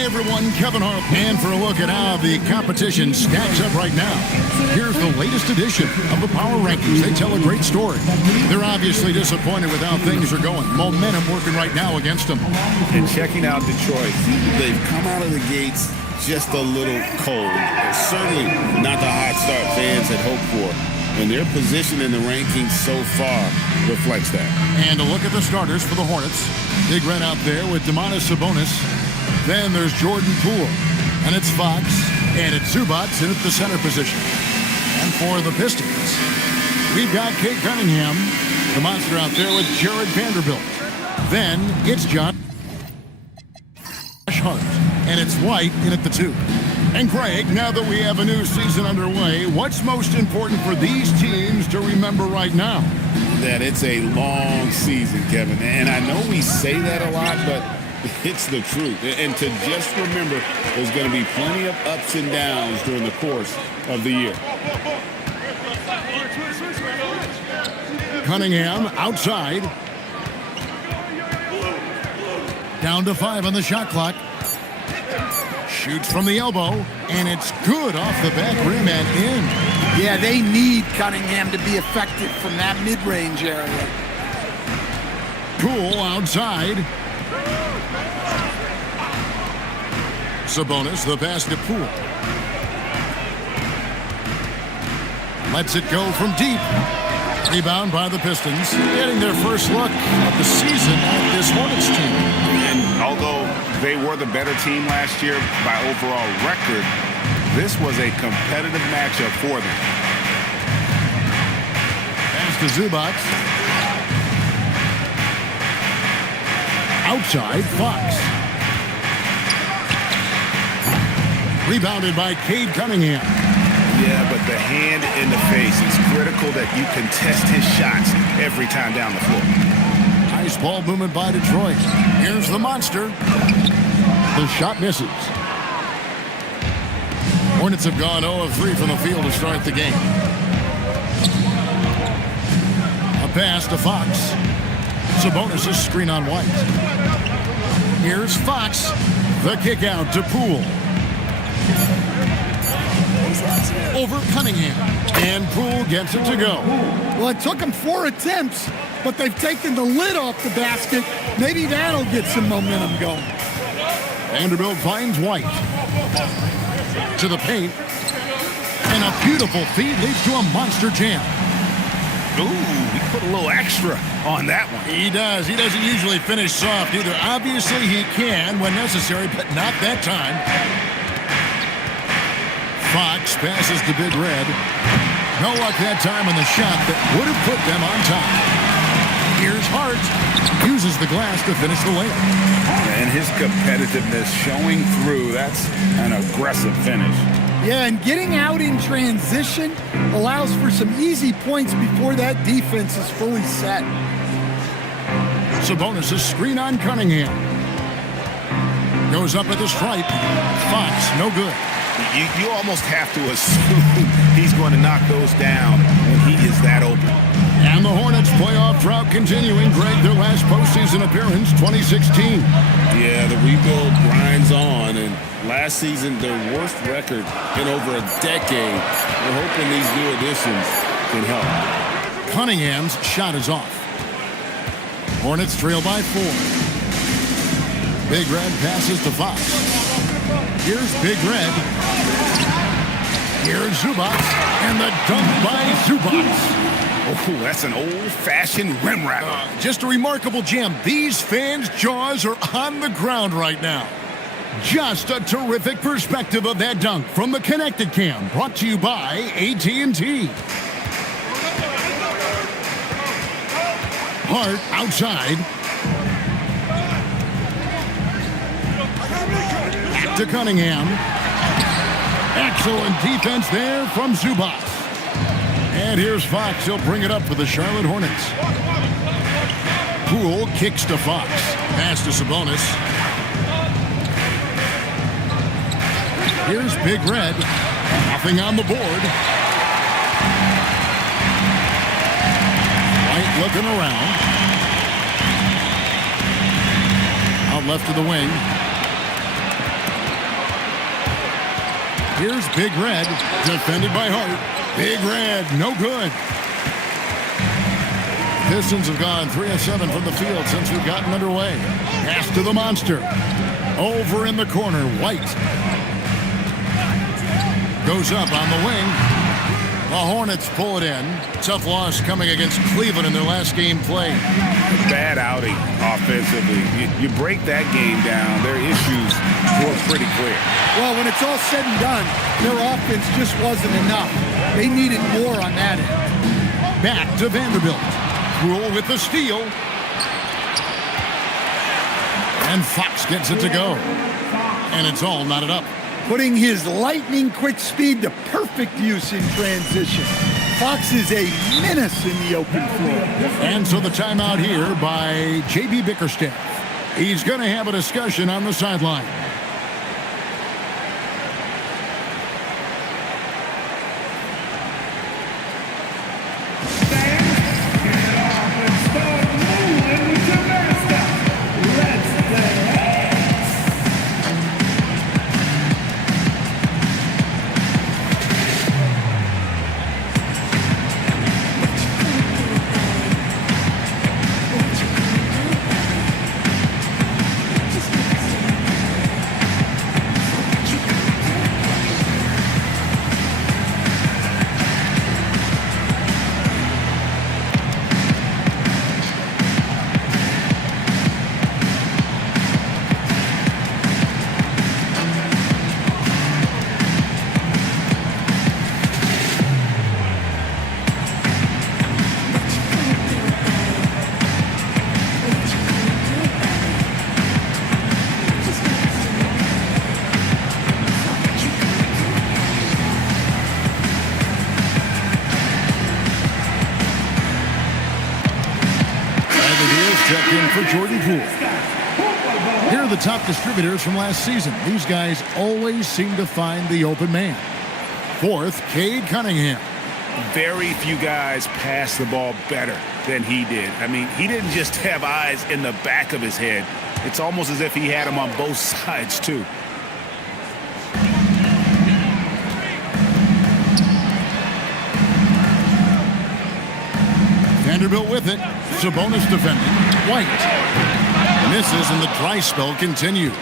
Hi, everyone. Kevin Hart. And for a look at how the competition stacks up right now, here's the latest edition of the Power Rankings. They tell a great story. They're obviously disappointed with how things are going. Momentum working right now against them. And checking out Detroit, they've come out of the gates just a little cold. Certainly not the hot start fans had hoped for. And their position in the rankings so far reflects that. And a look at the starters for the Hornets. Big Red out there with Sabonis. Then there's Jordan Poole. And it's Fox. And it's Zubac in at the center position. And for the Pistons, we've got Kate Cunningham, the monster out there with Jared Vanderbilt. Then it's Josh Hart. And it's White in at the 2. And Greg, now that we have a new season underway, what's most important for these teams to remember right now? That it's a long season, Kevin. And I know we say that a lot, but it's the truth. And to just remember, there's going to be plenty of ups and downs during the course of the year. Cunningham outside. Down to 5 on the shot clock. Shoots from the elbow, and it's good off the back rim and in. Yeah, they need Cunningham to be effective from that mid-range area. Poole outside. Sabonis, the pass to Poole. Lets it go from deep. Rebound by the Pistons, getting their first look of the season at this Hornets team. And although they were the better team last year by overall record, this was a competitive matchup for them. Pass to Zubac. Outside, Fox. Rebounded by Cade Cunningham. Yeah, but the hand in the face is critical that you contest his shots every time down the floor. Nice ball movement by Detroit. Here's the monster. The shot misses. Hornets have gone 0 of 3 from the field to start the game. A pass to Fox. Sabonis' screen on White. Here's Fox. The kick out to Poole. Over Cunningham. And Poole gets it to go. Well, it took them 4 attempts, but they've taken the lid off the basket. Maybe that'll get some momentum going. Vanderbilt finds White. To the paint. And a beautiful feed leads to a monster jam. Ooh, he put a little extra on that one. He does. He doesn't usually finish soft either. Obviously, he can when necessary, but not that time. Fox passes to Big Red. No luck that time on the shot that would have put them on top. Here's Hart. Uses the glass to finish the layup. And his competitiveness showing through. That's an aggressive finish. Yeah, and getting out in transition allows for some easy points before that defense is fully set. Sabonis' screen on Cunningham. Goes up at the stripe. Fox, no good. You almost have to assume he's going to knock those down when he is that open. And the Hornets playoff drought continuing. Greg, their last postseason appearance, 2016. Yeah, the rebuild grinds on, and last season their worst record in over a decade. We're hoping these new additions can help. Cunningham's shot is off. Hornets trail by 4. Big Red passes to Fox. Here's Big Red. Here's Zubac. And the dunk by Zubac. Oh, that's an old-fashioned rim wrap. Just a remarkable jam. These fans' jaws are on the ground right now. Just a terrific perspective of that dunk from the Connected Cam. Brought to you by AT&T. Hart outside. Back to Cunningham. Excellent defense there from Zubac. And here's Fox. He'll bring it up for the Charlotte Hornets. Poole kicks to Fox. Pass to Sabonis. Here's Big Red. Nothing on the board. White looking around. Out left to the wing. Here's Big Red, defended by Hart. Big Red, no good. Pistons have gone 3 of 7 from the field since we've gotten underway. Pass to the monster. Over in the corner, White. Goes up on the wing. The Hornets pull it in. Tough loss coming against Cleveland in their last game played. Bad outing offensively. You break that game down, their issues were pretty clear. Well, when it's all said and done, their offense just wasn't enough. They needed more on that end. Back to Vanderbilt. Rule with the steal. And Fox gets it to go. And it's all knotted up. Putting his lightning-quick speed to perfect use in transition. Fox is a menace in the open floor. And so the timeout here by J.B. Bickerstaff. He's going to have a discussion on the sideline. Check in for Jordan Poole. Here are the top distributors from last season. These guys always seem to find the open man. Fourth, Cade Cunningham. Very few guys pass the ball better than he did. I mean, he didn't just have eyes in the back of his head. It's almost as if he had them on both sides, too. Vanderbilt with it. Sabonis defending. White misses and the dry spell continues.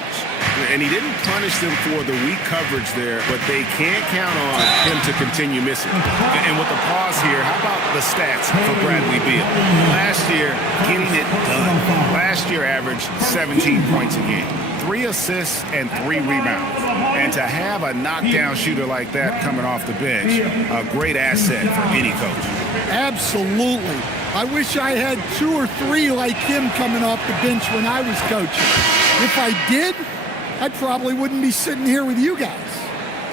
And he didn't punish them for the weak coverage there, but they can't count on him to continue missing. And with the pause here, how about the stats for Bradley Beal? Last year, getting it done. Last year averaged 17 points a game, 3 assists and 3 rebounds. And to have a knockdown shooter like that coming off the bench, a great asset for any coach. Absolutely. I wish I had 2 or 3 like him coming off the bench when I was coaching. If I did, I probably wouldn't be sitting here with you guys.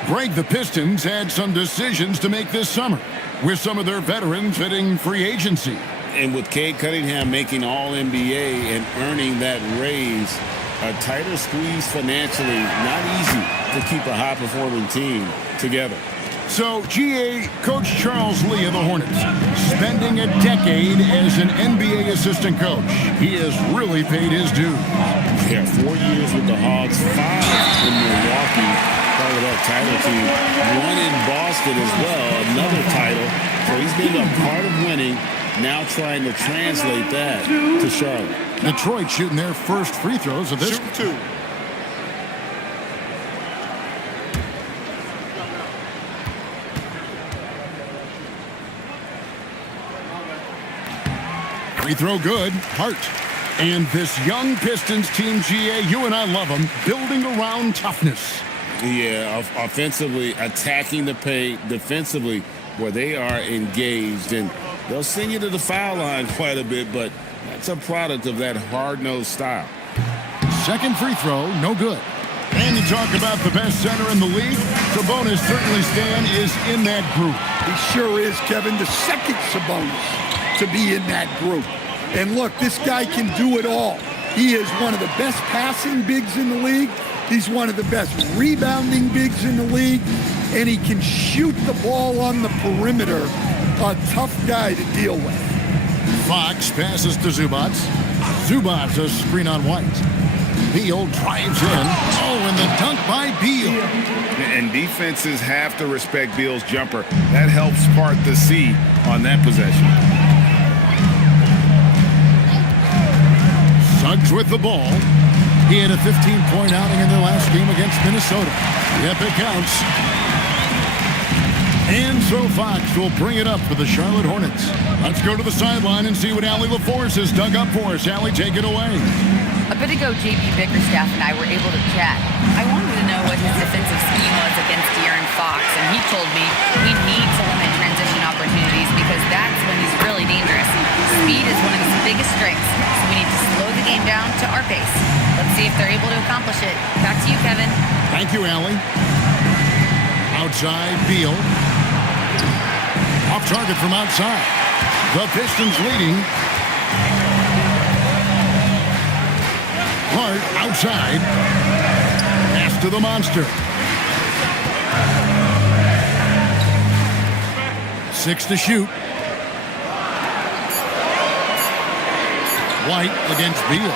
Greg, the Pistons had some decisions to make this summer, with some of their veterans hitting free agency. And with Cade Cunningham making All-NBA and earning that raise, a tighter squeeze financially, not easy to keep a high-performing team together. So, GA, Coach Charles Lee of the Hornets, spending a decade as an NBA assistant coach. He has really paid his dues. Yeah, 4 years with the Hawks, 5 in Milwaukee, part of that title team. 1 in Boston as well, another title. So he's been a part of winning, now trying to translate that to Charlotte. Detroit shooting their first free throws of this. Shooting 2. Free throw good. Hart. And this young Pistons team, GA, you and I love them, building around toughness. Yeah, offensively, attacking the paint, defensively, where they are engaged. And they'll send you to the foul line quite a bit, but that's a product of that hard-nosed style. Second free throw, no good. And you talk about the best center in the league, Sabonis certainly is in that group. He sure is, Kevin, the second Sabonis to be in that group. And look, this guy can do it all. He is one of the best passing bigs in the league. He's one of the best rebounding bigs in the league. And he can shoot the ball on the perimeter. A tough guy to deal with. Fox passes to Zubac. Zubac, a screen on White. Beal drives in. Oh, and the dunk by Beal. And defenses have to respect Beal's jumper. That helps part the C on that possession. Suggs with the ball. He had a 15-point outing in their last game against Minnesota. Yep, it counts. And so Fox will bring it up for the Charlotte Hornets. Let's go to the sideline and see what Allie LaForce has dug up for us. Allie, take it away. A bit ago, JB Bickerstaff and I were able to chat. I wanted to know what his defensive scheme was against De'Aaron Fox, and he told me we need to limit transition opportunities because that's when he's really dangerous. Speed is one of his biggest strengths, so we need to slow the game down to our pace. Let's see if they're able to accomplish it. Back to you, Kevin. Thank you, Allie. Outside, Beal. Off target from outside. The Pistons leading. Hart outside. Pass to the monster. 6 to shoot. White against Beal.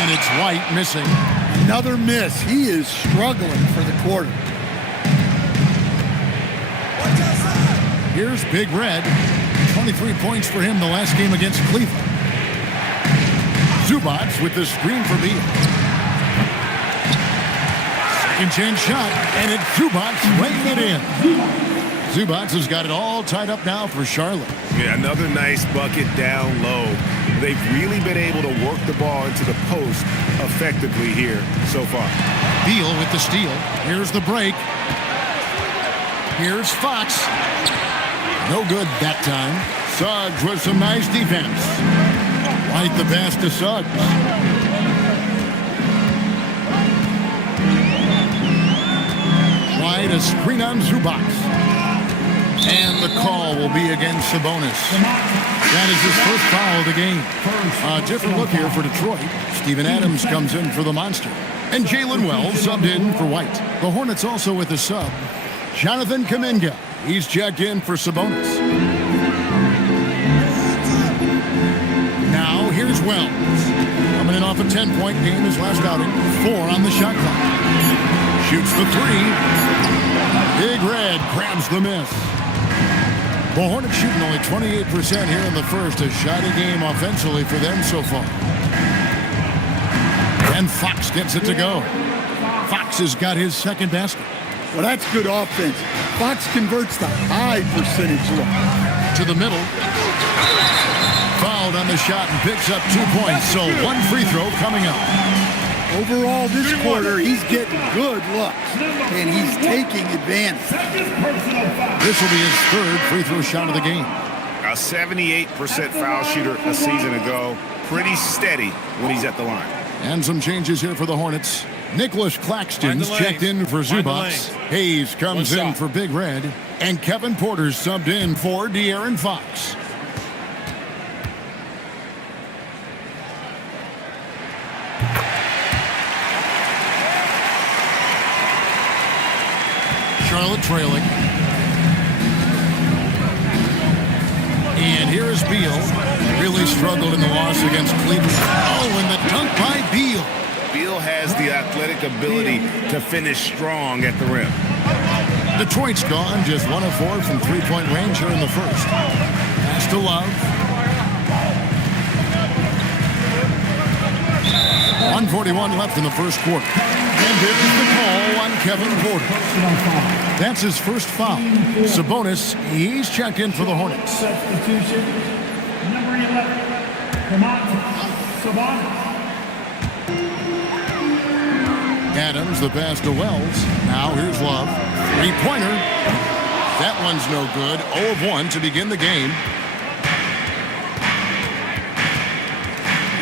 And it's White missing. Another miss. He is struggling for the quarter. Here's Big Red. 23 points for him the last game against Cleveland. Zubac with the screen for Beal. Second chance shot, and it's Zubac laying it in. Zubac has got it all tied up now for Charlotte. Yeah, another nice bucket down low. They've really been able to work the ball into the post effectively here so far. Beal with the steal. Here's the break. Here's Fox. No good that time. Suggs with some nice defense. White the pass to Suggs. White a screen on Zubac. And the call will be against Sabonis. That is his first foul of the game. A different look here for Detroit. Steven Adams comes in for the Monster. And Jalen Wells subbed in for White. The Hornets also with a sub. Jonathan Kuminga. He's checked in for Sabonis. Now here's Wells. Coming in off a 10-point game his last outing. 4 on the shot clock. Shoots the 3. Big Red grabs the miss. The Hornets shooting only 28% here in the first. A shoddy game offensively for them so far. And Fox gets it to go. Fox has got his second basket. Well, that's good offense. Fox converts the high percentage look. To the middle. Fouled on the shot and picks up 2 points. So 1 free throw coming up. Overall, this quarter, he's getting good looks, and he's taking advantage. This will be his 3rd free throw shot of the game. A 78% foul shooter a season ago. Pretty steady when he's at the line. And some changes here for the Hornets. Nicholas Claxton's checked in for Zubac. Hayes comes in for Big Red. And Kevin Porter's subbed in for De'Aaron Fox. Charlotte trailing. And here's Beal. Really struggled in the loss against Cleveland. Oh, and the dunk by Beal. Beal has the athletic ability to finish strong at the rim. Detroit's gone just 1 of 4 from 3-point range here in the first. Pass to Love. 1:41 left in the first quarter. And there's the call on Kevin Porter. That's his first foul. Sabonis, he's checked in for the Hornets. Substitution, number 11, Sabonis. Adams, the pass to Wells. Now here's Love. 3-pointer. That one's no good. 0 of 1 to begin the game.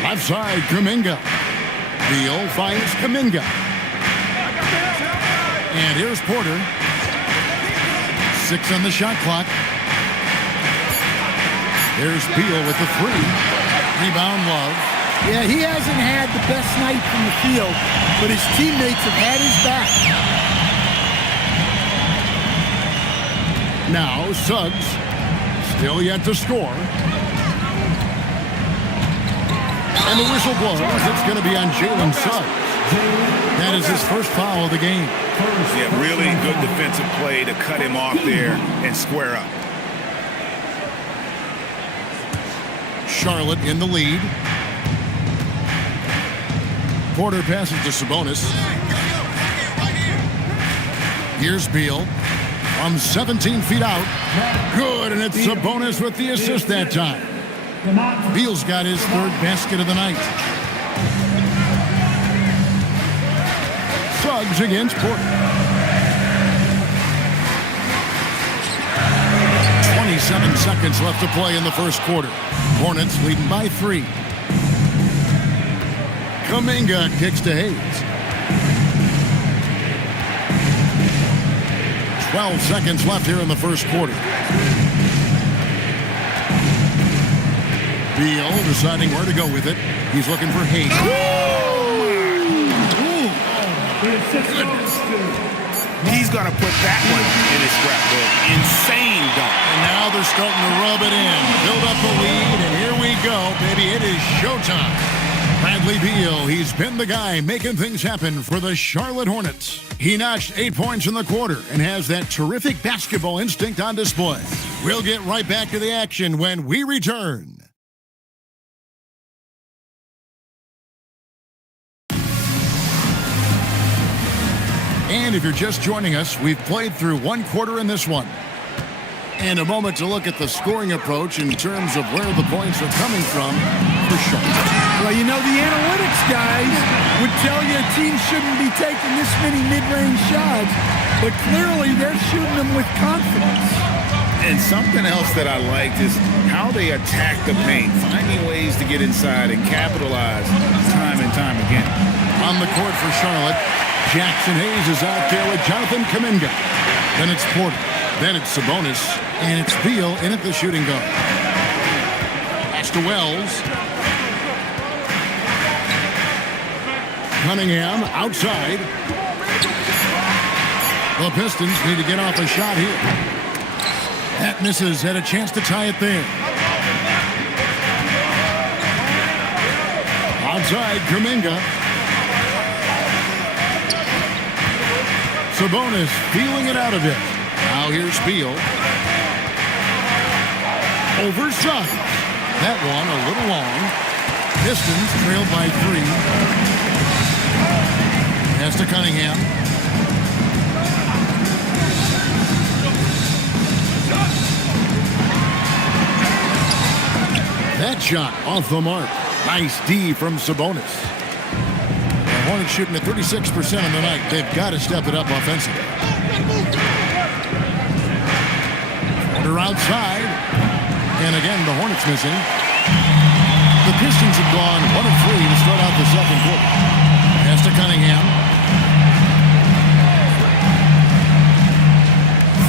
Left side, Kuminga. Beal finds Kuminga. And here's Porter. 6 on the shot clock. There's Beal with the 3. Rebound Love. Yeah, he hasn't had the best night from the field, but his teammates have had his back. Now Suggs, still yet to score. And the whistle blows. It's going to be on Jalen Suggs. That is his first foul of the game. Yeah, really good defensive play to cut him off there and square up. Charlotte in the lead. Porter passes to Sabonis. Here's Beal from 17 feet out. Good, and it's Sabonis with the assist that time. Beal's got his third basket of the night. Suggs against Porter. 27 seconds left to play in the first quarter. Hornets leading by 3. Kuminga kicks to Hayes. 12 seconds left here in the first quarter. Beal deciding where to go with it. He's looking for Hayes. He's going to put that one in his scrapbook. Insane dunk. And now they're starting to rub it in. Build up the lead, and here we go, baby. It is showtime. Bradley Beal, he's been the guy making things happen for the Charlotte Hornets. He notched 8 points in the quarter and has that terrific basketball instinct on display. We'll get right back to the action when we return. And if you're just joining us, we've played through one quarter in this one. And a moment to look at the scoring approach in terms of where the points are coming from for Charlotte. Well, you know, the analytics guys would tell you a team shouldn't be taking this many mid-range shots, but clearly they're shooting them with confidence. And something else that I liked is how they attack the paint, finding ways to get inside and capitalize time and time again. On the court for Charlotte, Jackson Hayes is out there with Jonathan Kuminga. Then it's Porter. Then it's Sabonis. And it's Beal in at the shooting guard. Pass to Wells. Cunningham outside. The Pistons need to get off a shot here. That misses. Had a chance to tie it there. Outside, Kuminga. Sabonis feeling it out of it. Now here's Beal. Over Suggs. That one a little long. Pistons trailed by 3. Pass to Cunningham. That shot off the mark. Nice D from Sabonis. The Hornets shooting at 36% on the night. They've got to step it up offensively. Porter outside. And again, the Hornets missing. The Pistons have gone 1 of 3 to start out the second quarter. Pass to Cunningham.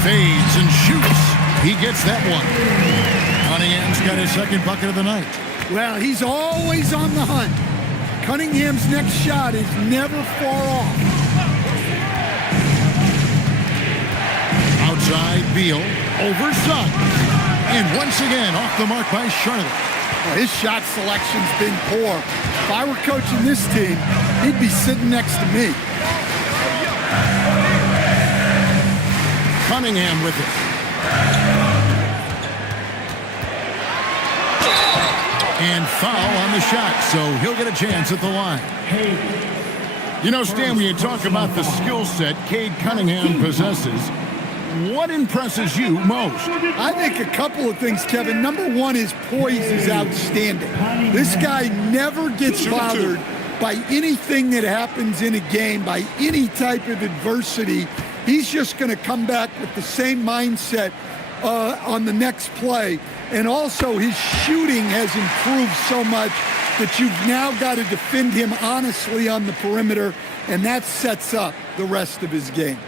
Fades and shoots. He gets that one. Cunningham's got his second bucket of the night. Well, he's always on the hunt. Cunningham's next shot is never far off. Outside, Beal. Over Suggs. And once again, off the mark by Charlotte. Well, his shot selection's been poor. If I were coaching this team, he'd be sitting next to me. Cunningham with it. And foul on the shot, so he'll get a chance at the line. You know, Stan, when you talk about the skill set Cade Cunningham possesses, what impresses you most? I think a couple of things, Kevin. Number one, his poise is outstanding. This guy never gets bothered by anything that happens in a game, by any type of adversity. He's just going to come back with the same mindset on the next play. And also his shooting has improved so much that you've now got to defend him honestly on the perimeter, and that sets up the rest of his game.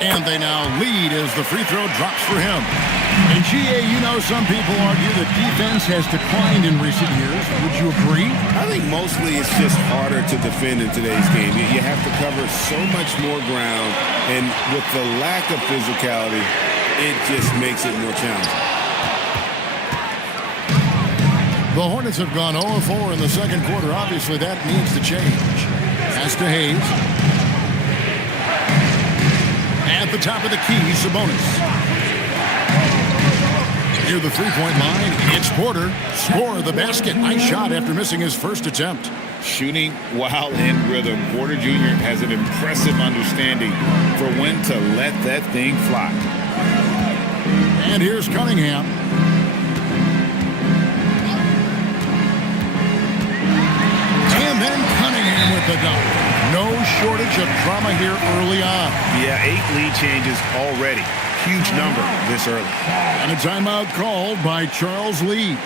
And they now lead as the free throw drops for him. And GA, you know, some people argue that defense has declined in recent years. Would you agree? I think mostly it's just harder to defend in today's game. You have to cover so much more ground, and with the lack of physicality, it just makes it more challenging. The Hornets have gone 0-4 in the second quarter. Obviously, that needs to change. Pass to Hayes. At the top of the key, Sabonis. Near the three-point line, it's Porter. Score the basket. Nice shot after missing his first attempt. Shooting while in rhythm. Porter Jr. has an impressive understanding for when to let that thing fly. And here's Cunningham. And then Cunningham with the dunk. No shortage of drama here early on. Yeah, 8 lead changes already. Huge number this early. And a timeout called by Charles Lee.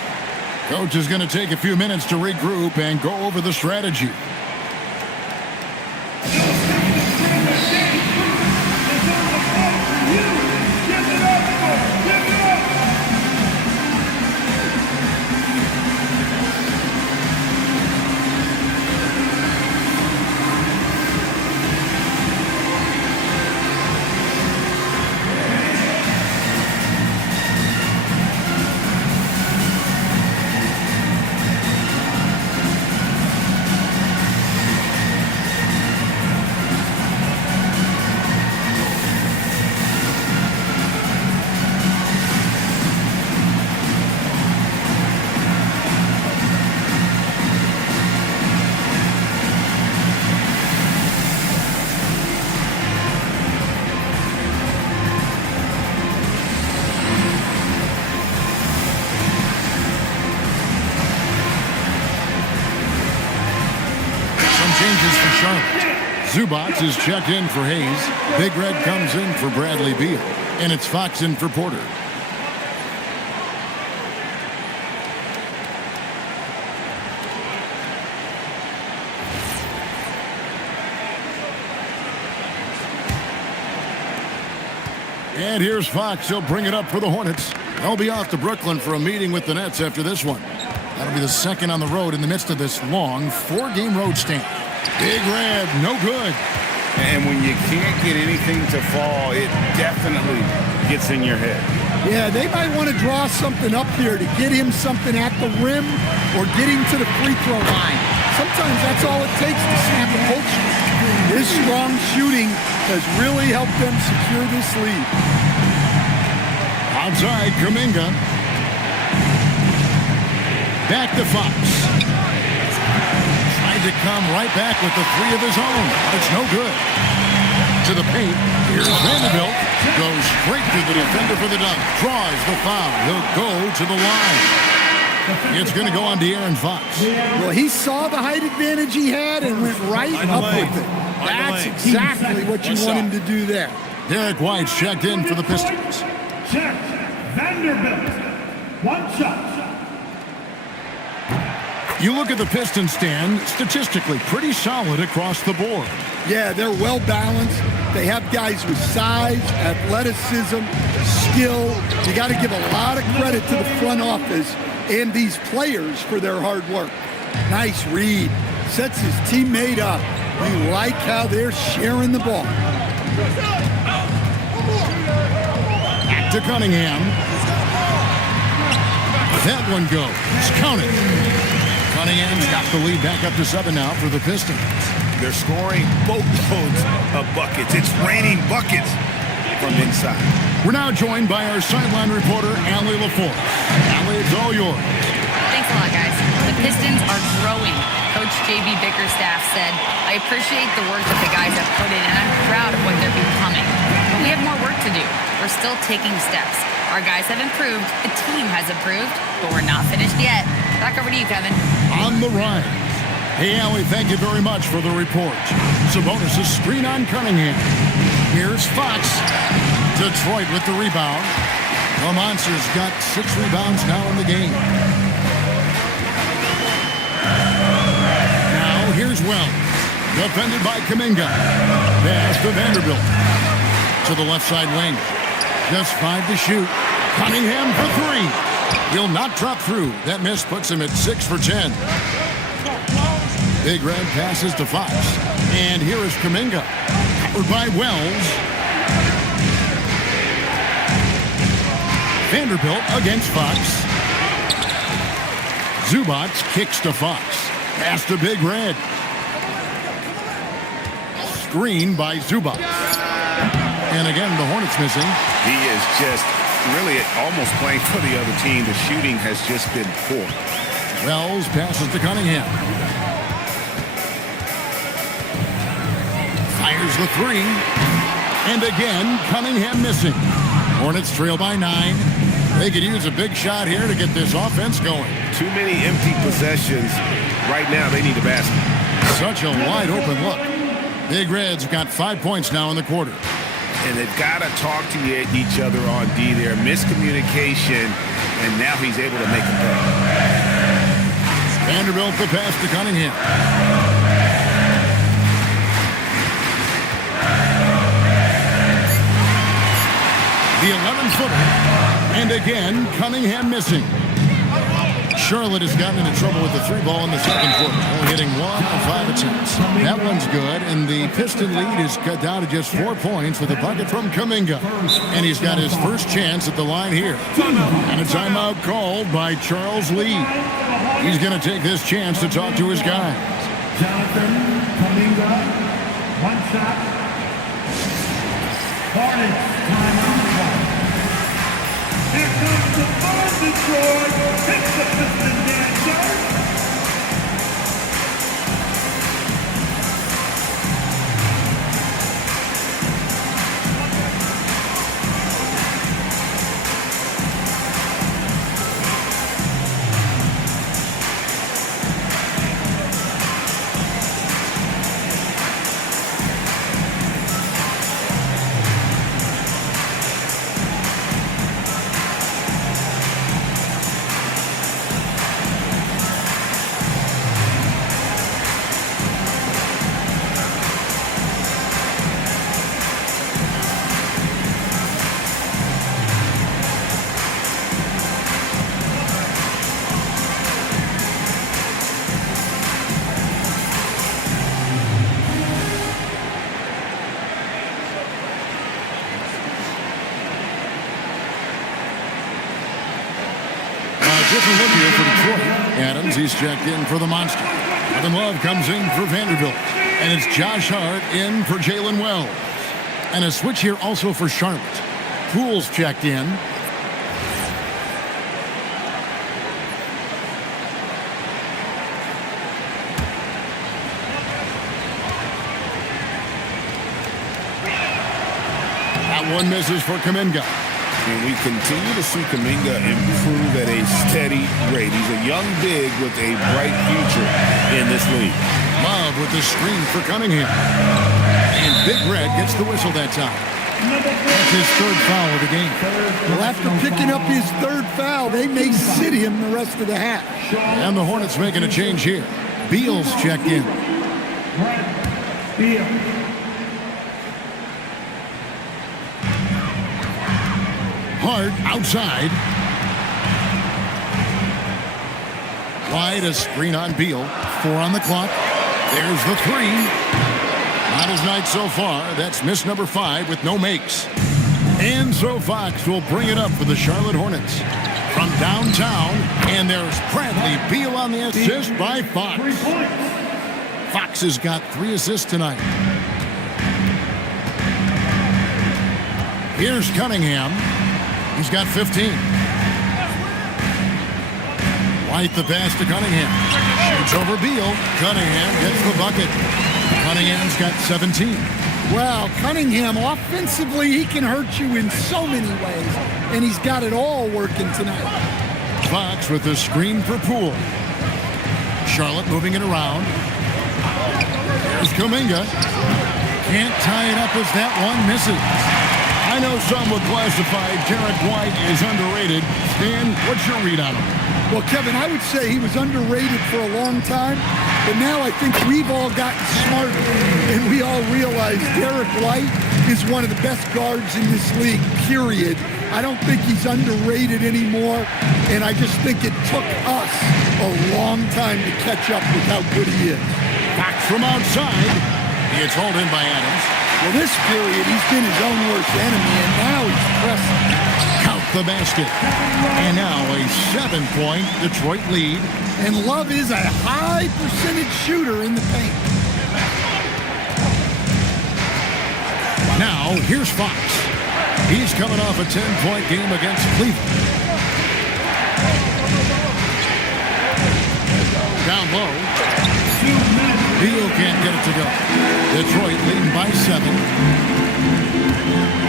Coach is going to take a few minutes to regroup and go over the strategy. Changes for Charlotte. Zubac is checked in for Hayes. Big Red comes in for Bradley Beal. And it's Fox in for Porter. And here's Fox. He'll bring it up for the Hornets. They'll be off to Brooklyn for a meeting with the Nets after this one. That'll be the second on the road in the midst of this long 4-game road stand. Big Red, no good. And when you can't get anything to fall, it definitely gets in your head. Yeah, they might want to draw something up here to get him something at the rim or get him to the free throw line. Sometimes that's all it takes to snap a coach. His strong shooting has really helped them secure this lead. Outside, Kuminga. Back to Fox. To come right back with the three of his own. It's no good. To the paint. Here's Vanderbilt. Goes straight to the defender for the dunk. Draws the foul. He'll go to the line. It's going to go on De'Aaron Fox. Well, he saw the height advantage he had and went right up with it. That's exactly what you want him to do there. Derek White's checked in for the Pistons. Check. Vanderbilt. 1 shot. You look at the Pistons stand, statistically pretty solid across the board. Yeah, they're well balanced. They have guys with size, athleticism, skill. You got to give a lot of credit to the front office and these players for their hard work. Nice read. Sets his teammate up. You like how they're sharing the ball. Back to Cunningham. That one goes. Count it. Cunningham's got the lead back up to 7 now for the Pistons. They're scoring boatloads of buckets. It's raining buckets from inside. We're now joined by our sideline reporter, Allie LaForce. Allie, it's all yours. Thanks a lot, guys. The Pistons are growing. Coach J.B. Bickerstaff said, I appreciate the work that the guys have put in, and I'm proud of what they're becoming. But we have more work to do. We're still taking steps. Our guys have improved. The team has improved, but we're not finished yet. Back over to you, Kevin. On the rise. Hey, Allie, thank you very much for the report. Sabonis' screen on Cunningham. Here's Fox. Detroit with the rebound. The Monsters got 6 rebounds now in the game. Now, here's Wells. Defended by Kuminga. Pass to Vanderbilt. To the left side wing. Just 5 to shoot. Cunningham for 3. He'll not drop through. That miss puts him at 6 for 10. Big Red passes to Fox. And here is Kuminga. Covered by Wells. Vanderbilt against Fox. Zubac kicks to Fox. Pass to Big Red. Screen by Zubac. And again, the Hornets missing. He is just really almost playing for the other team. The shooting has just been poor. Wells passes to Cunningham. Fires the three. And again, Cunningham missing. Hornets trail by 9. They could use a big shot here to get this offense going. Too many empty possessions. Right now, they need a basket. Such a wide open look. Big Red's got 5 points now in the quarter. And they've got to talk to each other on D there. Miscommunication, and now he's able to make a play. Vanderbilt the pass to Cunningham. The 11-footer. And again, Cunningham missing. Charlotte has gotten into trouble with the 3-ball in the second quarter, only hitting 1 of 5 attempts. That one's good, and the Piston lead is cut down to just 4 points with a bucket from Kuminga. And he's got his first chance at the line here. And a timeout called by Charles Lee. He's going to take this chance to talk to his guys. Jonathan Kuminga, 1 shot. Hornets, timeout. Here comes the ball, Detroit. Hits the Piston dancer. Different look here for Detroit. Adams, he's checked in for the Monster. Kevin Love comes in for Vanderbilt. And it's Josh Hart in for Jalen Wells. And a switch here also for Charlotte. Poole's checked in. That one misses for Kuminga. And we continue to see Kuminga improve at a steady rate. He's a young big with a bright future in this league. Love with the screen for Cunningham. And Big Red gets the whistle that time. That's his 3rd foul of the game. Well, after picking up his 3rd foul, they may sit him the rest of the half. And the Hornets making a change here. Beal's checked in. Beal. Hart outside. Wide, a screen on Beal. 4 on the clock. There's the 3. Not his night so far. That's miss number 5 with no makes. And so Fox will bring it up for the Charlotte Hornets. From downtown, and there's Bradley Beal on the assist by Fox. 3 points. Fox has got 3 assists tonight. Here's Cunningham. He's got 15. White the pass to Cunningham. Shoots over Beal. Cunningham gets the bucket. Cunningham's got 17. Wow, Cunningham, offensively, he can hurt you in so many ways. And he's got it all working tonight. Fox with the screen for Poole. Charlotte moving it around. There's Kuminga. Can't tie it up as that one misses. I know some would classify Derek White as underrated. Stan, what's your read on him? Well, Kevin, I would say he was underrated for a long time, but now I think we've all gotten smarter, and we all realize Derek White is one of the best guards in this league, period. I don't think he's underrated anymore, and I just think it took us a long time to catch up with how good he is. Fox from outside. He gets hauled in by Adams. Well, this period, he's been his own worst enemy, and now he's pressing. Count the basket. And now a 7-point Detroit lead. And Love is a high percentage shooter in the paint. Now, here's Fox. He's coming off a 10-point game against Cleveland. Down low. Beal can't get it to go. Detroit leading by 7.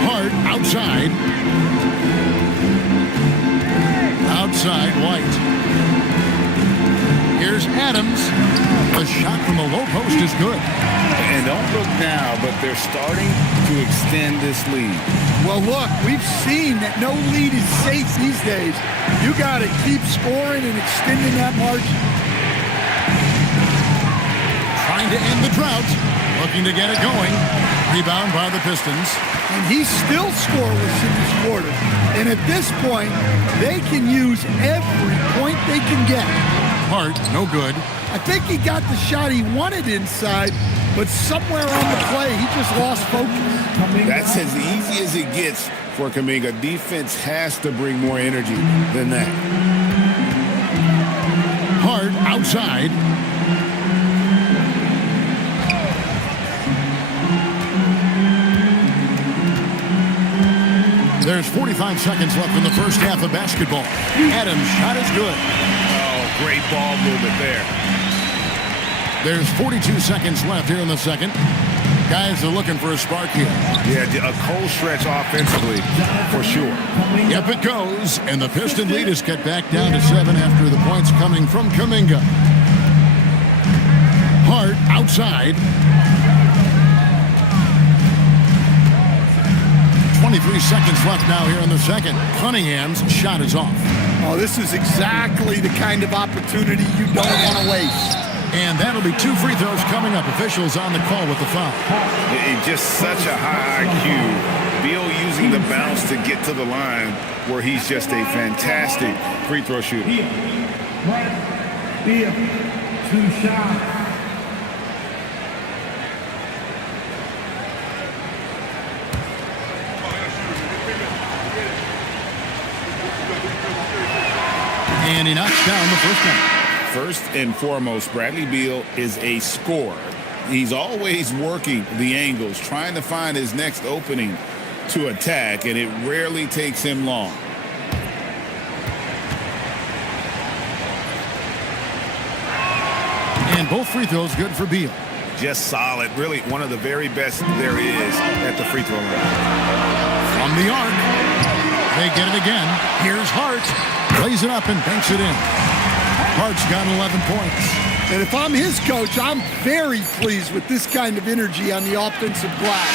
Hart outside. Outside, White. Here's Adams. The shot from the low post is good. And don't look now, but they're starting to extend this lead. Well, look, we've seen that no lead is safe these days. You got to keep scoring and extending that margin. Trying to end the drought. Looking to get it going. Rebound by the Pistons. And he's still scoreless in this quarter. And at this point, they can use every point they can get. Hart, no good. I think he got the shot he wanted inside, but somewhere on the play, he just lost focus. That's as easy as it gets for Kuminga. Defense has to bring more energy than that. Hart outside. There's 45 seconds left in the first half of basketball. Adams' shot is good. Oh, great ball movement there. There's 42 seconds left here in the second. Guys are looking for a spark here. Yeah, a cold stretch offensively, for sure. Yep, it goes. And the Piston lead is cut back down to 7 after the points coming from Kuminga. Hart outside. 23 seconds left now here in the second. Cunningham's shot is off. Oh, this is exactly the kind of opportunity you don't want to waste. And that'll be 2 free throws coming up. Officials on the call with the foul. Just such a high IQ. Beal using the bounce to get to the line where he's just a fantastic free throw shooter. Beal, 2 shots. And he knocks down the first one. First and foremost, Bradley Beal is a scorer. He's always working the angles, trying to find his next opening to attack, and it rarely takes him long. And both free throws good for Beal. Just solid. Really one of the very best there is at the free throw line. From the arc. They get it again. Here's Hart. Plays it up and banks it in. Hart's got 11 points. And if I'm his coach, I'm very pleased with this kind of energy on the offensive glass.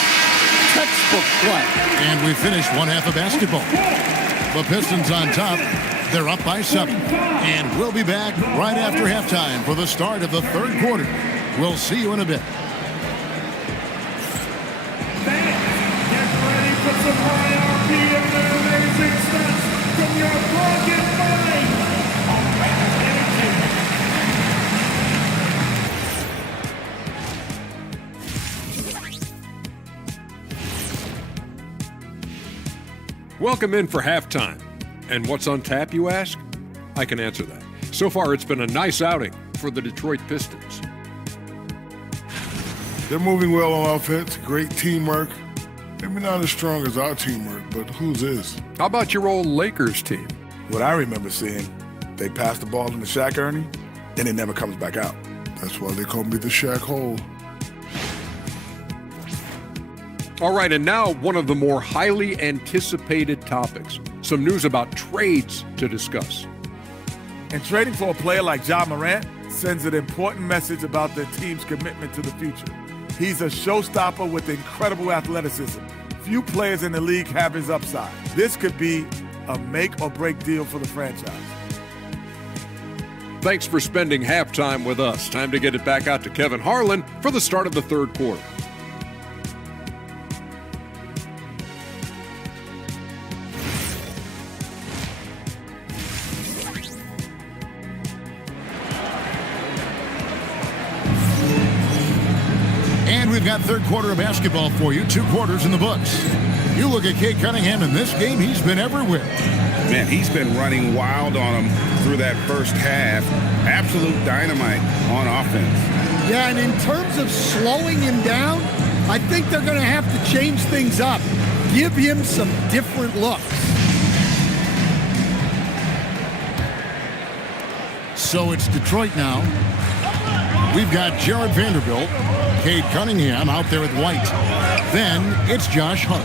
Textbook play. And we finished one half of basketball. The Pistons on top. They're up by 7. And we'll be back right after halftime for the start of the third quarter. We'll see you in a bit. Get ready for some hierarchy and amazing stunts from your broken mind. Welcome in for halftime. And what's on tap, you ask? I can answer that. So far, it's been a nice outing for the Detroit Pistons. They're moving well on offense, great teamwork. Maybe not as strong as our teamwork, but whose is? How about your old Lakers team? What I remember seeing, they pass the ball into Shaq Ernie, and it never comes back out. That's why they call me the Shaq Hole. All right, and now one of the more highly anticipated topics. Some news about trades to discuss. And trading for a player like Ja Morant sends an important message about the team's commitment to the future. He's a showstopper with incredible athleticism. Few players in the league have his upside. This could be a make-or-break deal for the franchise. Thanks for spending halftime with us. Time to get it back out to Kevin Harlan for the start of the third quarter. We've got third quarter of basketball for you. 2 quarters in the books. You look at Cade Cunningham in this game, he's been everywhere. Man, he's been running wild on him through that first half. Absolute dynamite on offense. Yeah, and in terms of slowing him down, I think they're going to have to change things up. Give him some different looks. So it's Detroit now. We've got Jared Vanderbilt, Cade Cunningham out there with White. Then it's Josh Hart.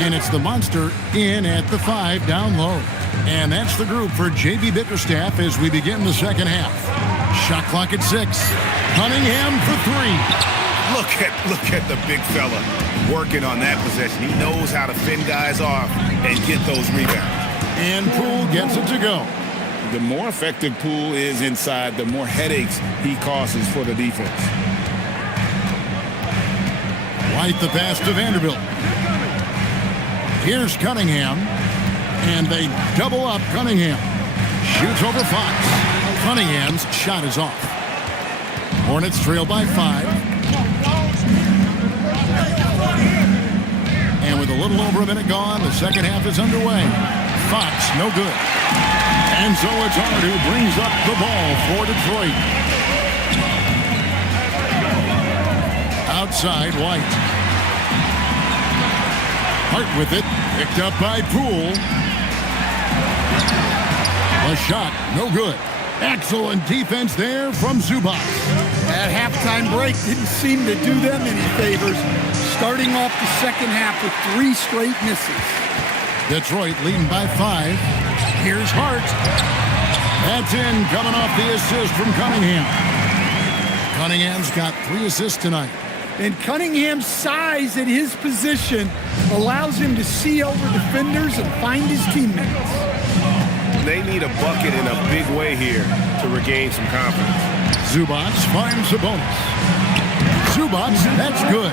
And it's the monster in at the 5 down low. And that's the group for J.B. Bickerstaff as we begin the second half. Shot clock at 6. Cunningham for 3. Look at the big fella working on that possession. He knows how to fend guys off and get those rebounds. And Poole gets it to go. The more effective Poole is inside, the more headaches he causes for the defense. White the pass to Vanderbilt. Here's Cunningham. And they double up Cunningham. Shoots over Fox. Cunningham's shot is off. Hornets trail by 5. And with a little over a minute gone, the second half is underway. Fox, no good. And so it's Hart who brings up the ball for Detroit. Outside, White. Hart with it. Picked up by Poole. A shot, no good. Excellent defense there from Zubac. That halftime break didn't seem to do them any favors. Starting off the second half with 3 straight misses. Detroit leading by 5. Here's Hart. That's in, coming off the assist from Cunningham. Cunningham's got 3 assists tonight. And Cunningham's size at his position allows him to see over defenders and find his teammates. They need a bucket in a big way here to regain some confidence. Zubac finds Sabonis. Zubac, that's good.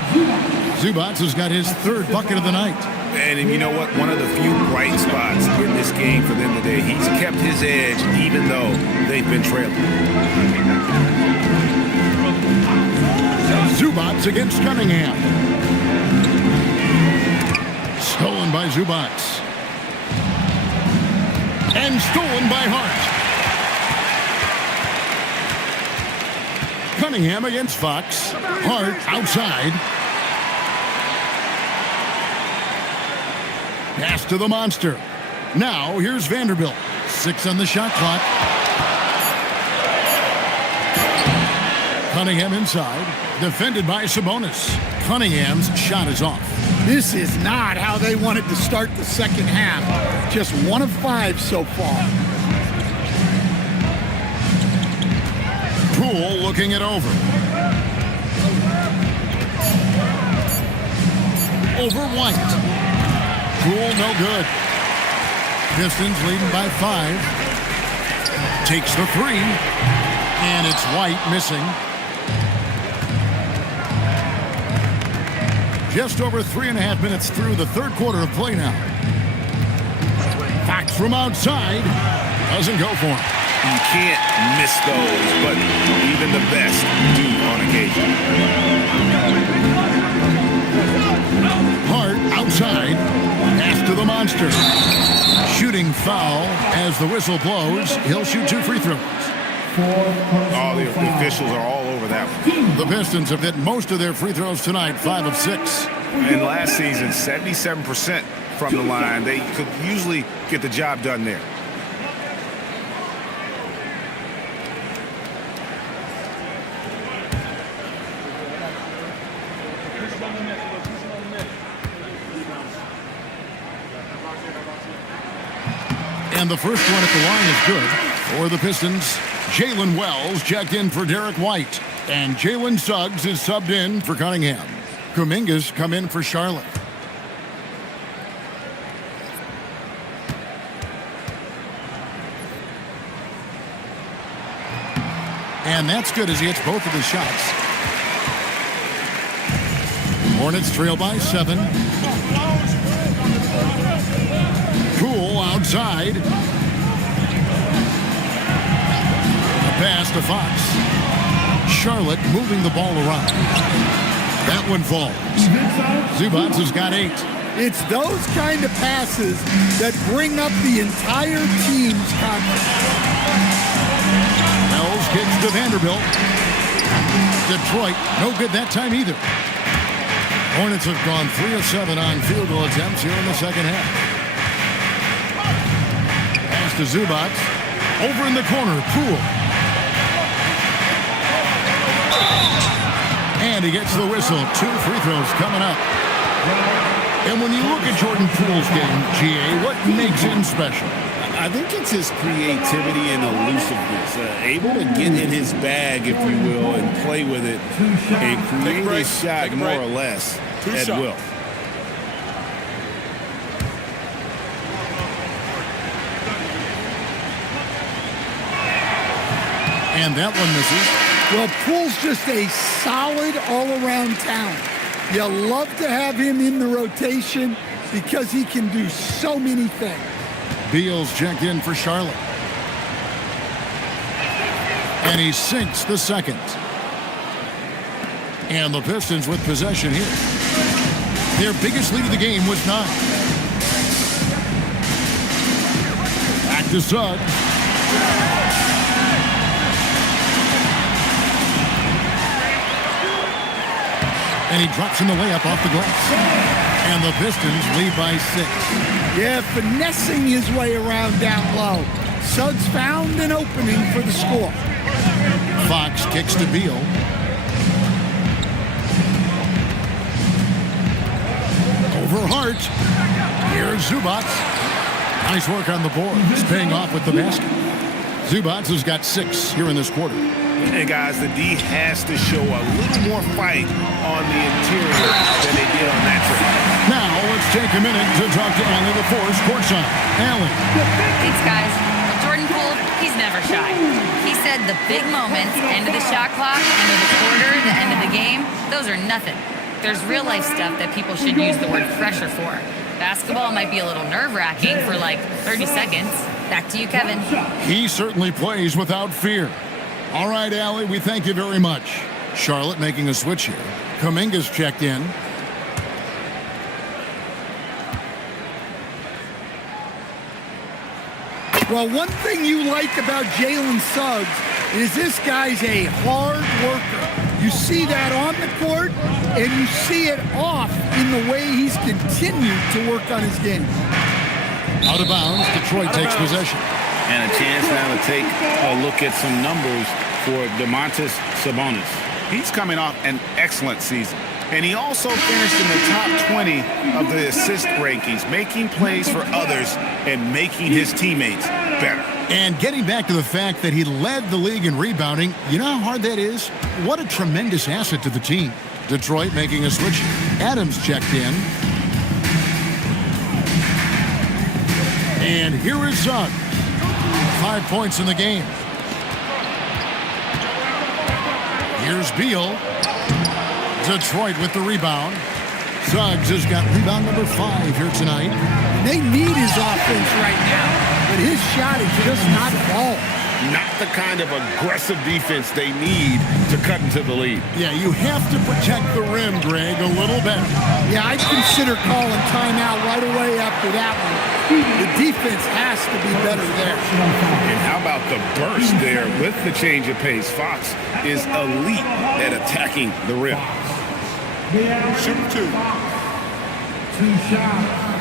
Zubac has got his 3rd bucket of the night. And you know what? One of the few bright spots in this game for them today. He's kept his edge even though they've been trailing. Zubac against Cunningham. Stolen by Zubac. And stolen by Hart. Cunningham against Fox. Hart outside. Pass to the monster. Now here's Vanderbilt. 6 on the shot clock. Cunningham inside. Defended by Sabonis. Cunningham's shot is off. This is not how they wanted to start the second half. Just 1 of 5 so far. Poole looking it over. Over White. Poole no good. Pistons leading by 5. Takes the 3. And it's White missing. Just over 3.5 minutes through the 3rd quarter of play now. Fox from outside. Doesn't go for him. You can't miss those, but even the best do on occasion. Hart outside. Pass to the monster. Shooting foul as the whistle blows. He'll shoot 2 free throws. All the officials are all over that one. The Pistons have hit most of their free throws tonight, 5 of 6. And last season, 77% from the line. They could usually get the job done there. And the first one at the line is good for the Pistons. Jalen Wells checked in for Derek White. And Jalen Suggs is subbed in for Cunningham. Kuminga's come in for Charlotte. And that's good as he hits both of his shots. Hornets trail by 7. Poole outside. A pass to Fox. Charlotte moving the ball around. That one falls. Zubac has got 8. It's those kind of passes that bring up the entire team's confidence. Wells kicks to Vanderbilt. Detroit, no good that time either. Hornets have gone 3 of 7 on field goal attempts here in the second half. Pass to Zubac. Over in the corner, Poole. And he gets the whistle. 2 free throws coming up. And when you look at Jordan Poole's game, GA, what makes him special? I think it's his creativity and elusiveness. Able to get in his bag, if you will, and play with it and create a shot more or less at will. And that one misses. Well, Poole's just a solid all-around talent. You love to have him in the rotation because he can do so many things. Beal's checked in for Charlotte. And he sinks the second. And the Pistons with possession here. Their biggest lead of the game was 9. Back to Suggs. And he drops in the layup off the glass. And the Pistons lead by 6. Yeah, finessing his way around down low. Suggs found an opening for the score. Fox kicks to Beal. Over Hart. Here's Zubac. Nice work on the board. It's paying off with the basket. Zubac has got 6 here in this quarter. And guys, the D has to show a little more fight on the interior than they did on that trip. Now, let's take a minute to talk to Allie LaForce courtside. Allie. Thanks, guys. Well, Jordan Poole, he's never shy. He said the big moments, end of the shot clock, end of the quarter, the end of the game, those are nothing. There's real-life stuff that people should use the word pressure for. Basketball might be a little nerve-wracking for like 30 seconds. Back to you, Kevin. He certainly plays without fear. All right, Allie, we thank you very much. Charlotte making a switch here. Kuminga's checked in. Well, one thing you like about Jalen Suggs is this guy's a hard worker. You see that on the court, and you see it off in the way he's continued to work on his game. Out of bounds, Detroit takes possession. And a chance now to take a look at some numbers for Domantas Sabonis. He's coming off an excellent season. And he also finished in the top 20 of the assist rankings, making plays for others and making his teammates better. And getting back to the fact that he led the league in rebounding, you know how hard that is? What a tremendous asset to the team. Detroit making a switch. Adams checked in. And here is Suggs. 5 points in the game. Here's Beal. Detroit with the rebound. Suggs has got rebound number 5 here tonight. They need his offense right now, but his shot is just not falling. Not the kind of aggressive defense they need to cut into the lead. Yeah, you have to protect the rim, Greg, a little better. Yeah, I'd consider calling timeout right away after that one. The defense has to be better there. And how about the burst there with the change of pace? Fox is elite at attacking the rim. Shooting 2. 2 shots.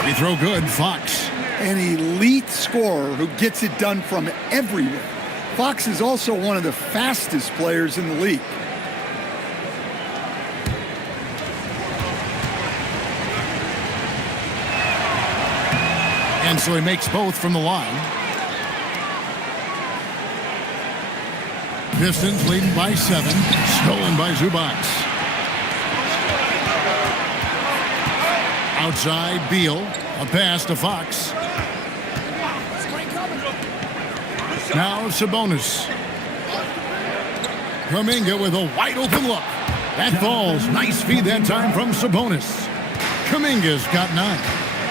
Free throw good, Fox. An elite scorer who gets it done from everywhere. Fox is also one of the fastest players in the league. And so he makes both from the line. Pistons leading by 7. Stolen by Zubac. Outside, Beal. A pass to Fox. Now Sabonis. Kuminga with a wide open look. That falls. Nice feed that time from Sabonis. Kuminga's got 9.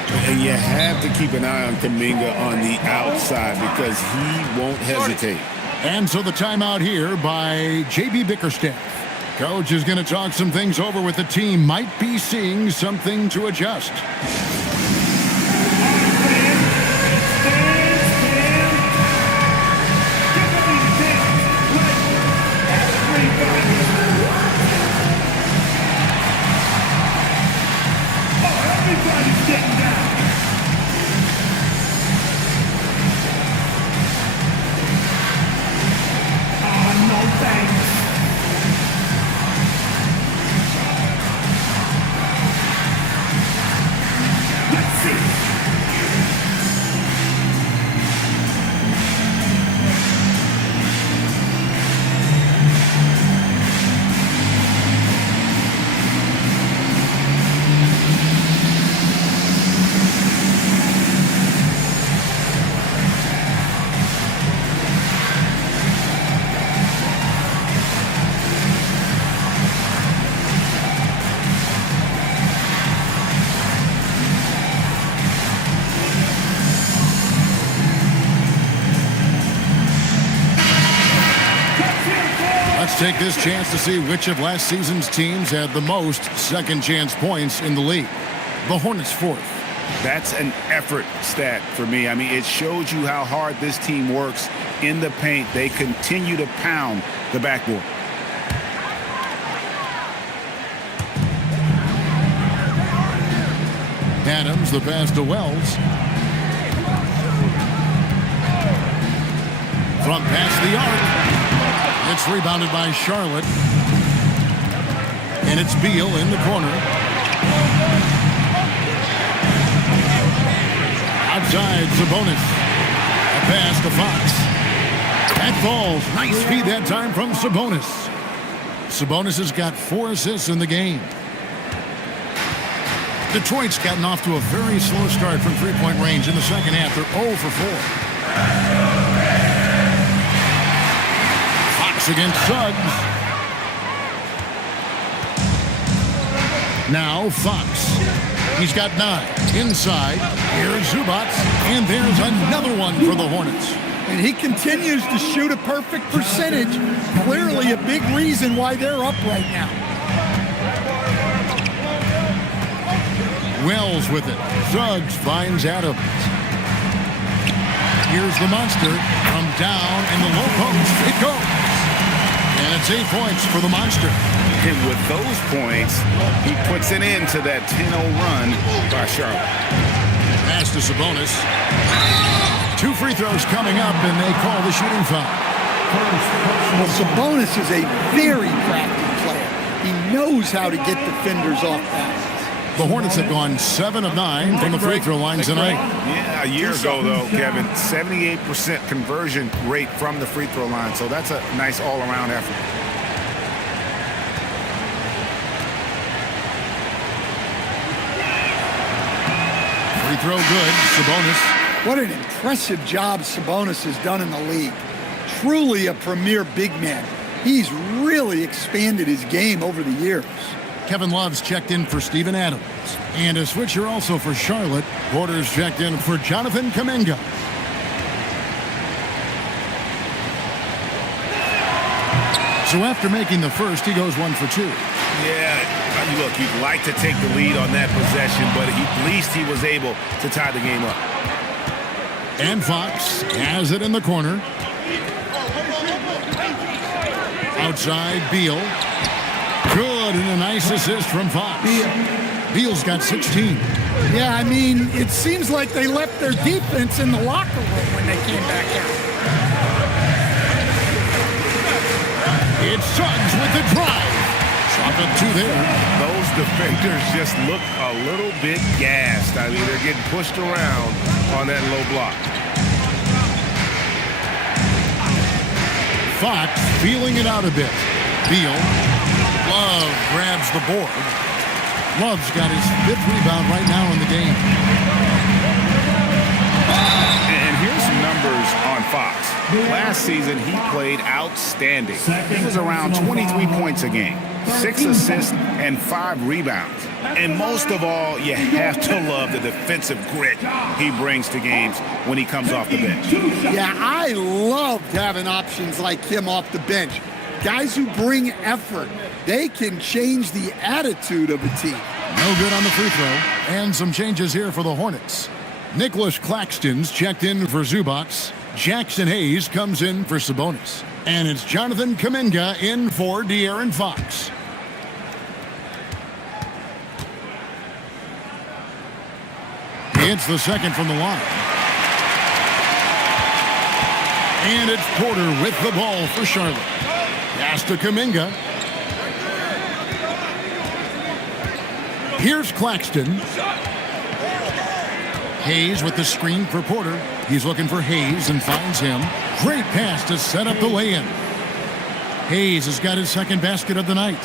And you have to keep an eye on Kuminga on the outside because he won't hesitate. And so the timeout here by J.B. Bickerstaff. Coach is going to talk some things over with the team. Might be seeing something to adjust. Everybody's getting down. Oh, no thanks. Let's see. Let's take this chance to see which of last season's teams had the most second chance points in the league. The Hornets fourth. That's an effort stat for me. I mean, it shows you how hard this team works in the paint. They continue to pound the backboard. Adams, the pass to Wells. From past the arc. It's rebounded by Charlotte. And it's Beal in the corner. Outside, Sabonis. A pass to Fox. That falls. Nice feed that time from Sabonis. Sabonis has got 4 assists in the game. Detroit's gotten off to a very slow start from three-point range in the second half. They're 0 for 4. Fox against Suggs. Now Fox. He's got 9. Inside. Here's Zubac. And there's another one for the Hornets. And he continues to shoot a perfect percentage. Clearly a big reason why they're up right now. Wells with it. Suggs finds Adams. Here's the monster from down in the low post. It goes. And it's 8 points for the monster. And with those points, he puts an end to that 10-0 run by Charlotte. Pass to Sabonis. 2 free throws coming up, and they call the shooting foul. Well, Sabonis is a very crafty player. He knows how to get defenders off balance. The Hornets have gone 7 of 9 from the free throw line tonight. Yeah, a year ago, though, Kevin, 78% conversion rate from the free throw line. So that's a nice all-around effort. Free throw good. Sabonis. What an impressive job Sabonis has done in the league. Truly a premier big man. He's really expanded his game over the years. Kevin Love's checked in for Steven Adams. And a switcher also for Charlotte. Porter's checked in for Jonathan Kuminga. So after making the first, he goes 1 for 2. Yeah, look, you'd like to take the lead on that possession, but at least he was able to tie the game up. And Fox has it in the corner. Outside, Beal. Good, and a nice assist from Fox. Beal's got 16. Yeah, I mean, it seems like they left their defense in the locker room when they came back out. It's Suggs with the drive. Shot up 2 there. Those defenders just look a little bit gassed. I mean, they're getting pushed around on that low block. Fox feeling it out a bit. Beal. Love grabs the board. Love's got his 5th rebound right now in the game. And here's some numbers on Fox. Last season, he played outstanding. He was around 23 points a game, 6 assists, and 5 rebounds. And most of all, you have to love the defensive grit he brings to games when he comes off the bench. Yeah, I loved having options like him off the bench. Guys who bring effort, they can change the attitude of a team. No good on the free throw. And some changes here for the Hornets. Nicholas Claxton's checked in for Zubac. Jackson Hayes comes in for Sabonis. And it's Jonathan Kuminga in for De'Aaron Fox. He hits the second from the line. And it's Porter with the ball for Charlotte. Pass to Kuminga. Here's Claxton. Hayes with the screen for Porter. He's looking for Hayes and finds him. Great pass to set up the lay-in. Hayes has got his second basket of the night.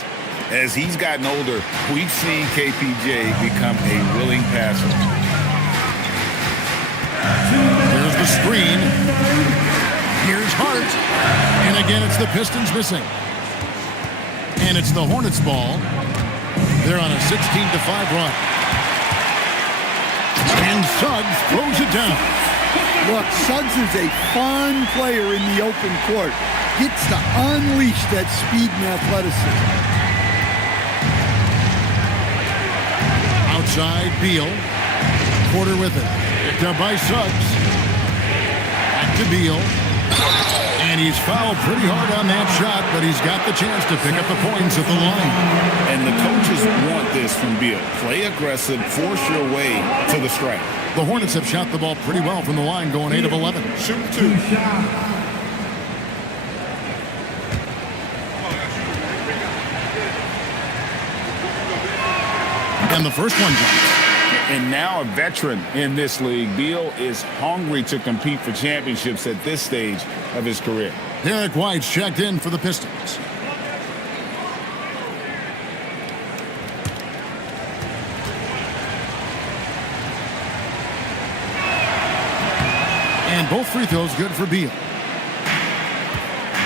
As he's gotten older, we've seen KPJ become a willing passer. Here's the screen. Here's Hart. And again, it's the Pistons missing. And it's the Hornets ball. They're on a 16-5 run. And Suggs throws it down. Look, Suggs is a fun player in the open court. Gets to unleash that speed and athleticism. Outside, Beal. Porter with it. Picked up by Suggs. Back to Beal. And he's fouled pretty hard on that shot, but he's got the chance to pick up the points at the line. And the coaches want this from Beal. Play aggressive, force your way to the strike. The Hornets have shot the ball pretty well from the line, going 8 of 11. Shoot 2. And the first one drops. And now a veteran in this league, Beal is hungry to compete for championships at this stage of his career. Derek White's checked in for the Pistons. And both free throws good for Beal.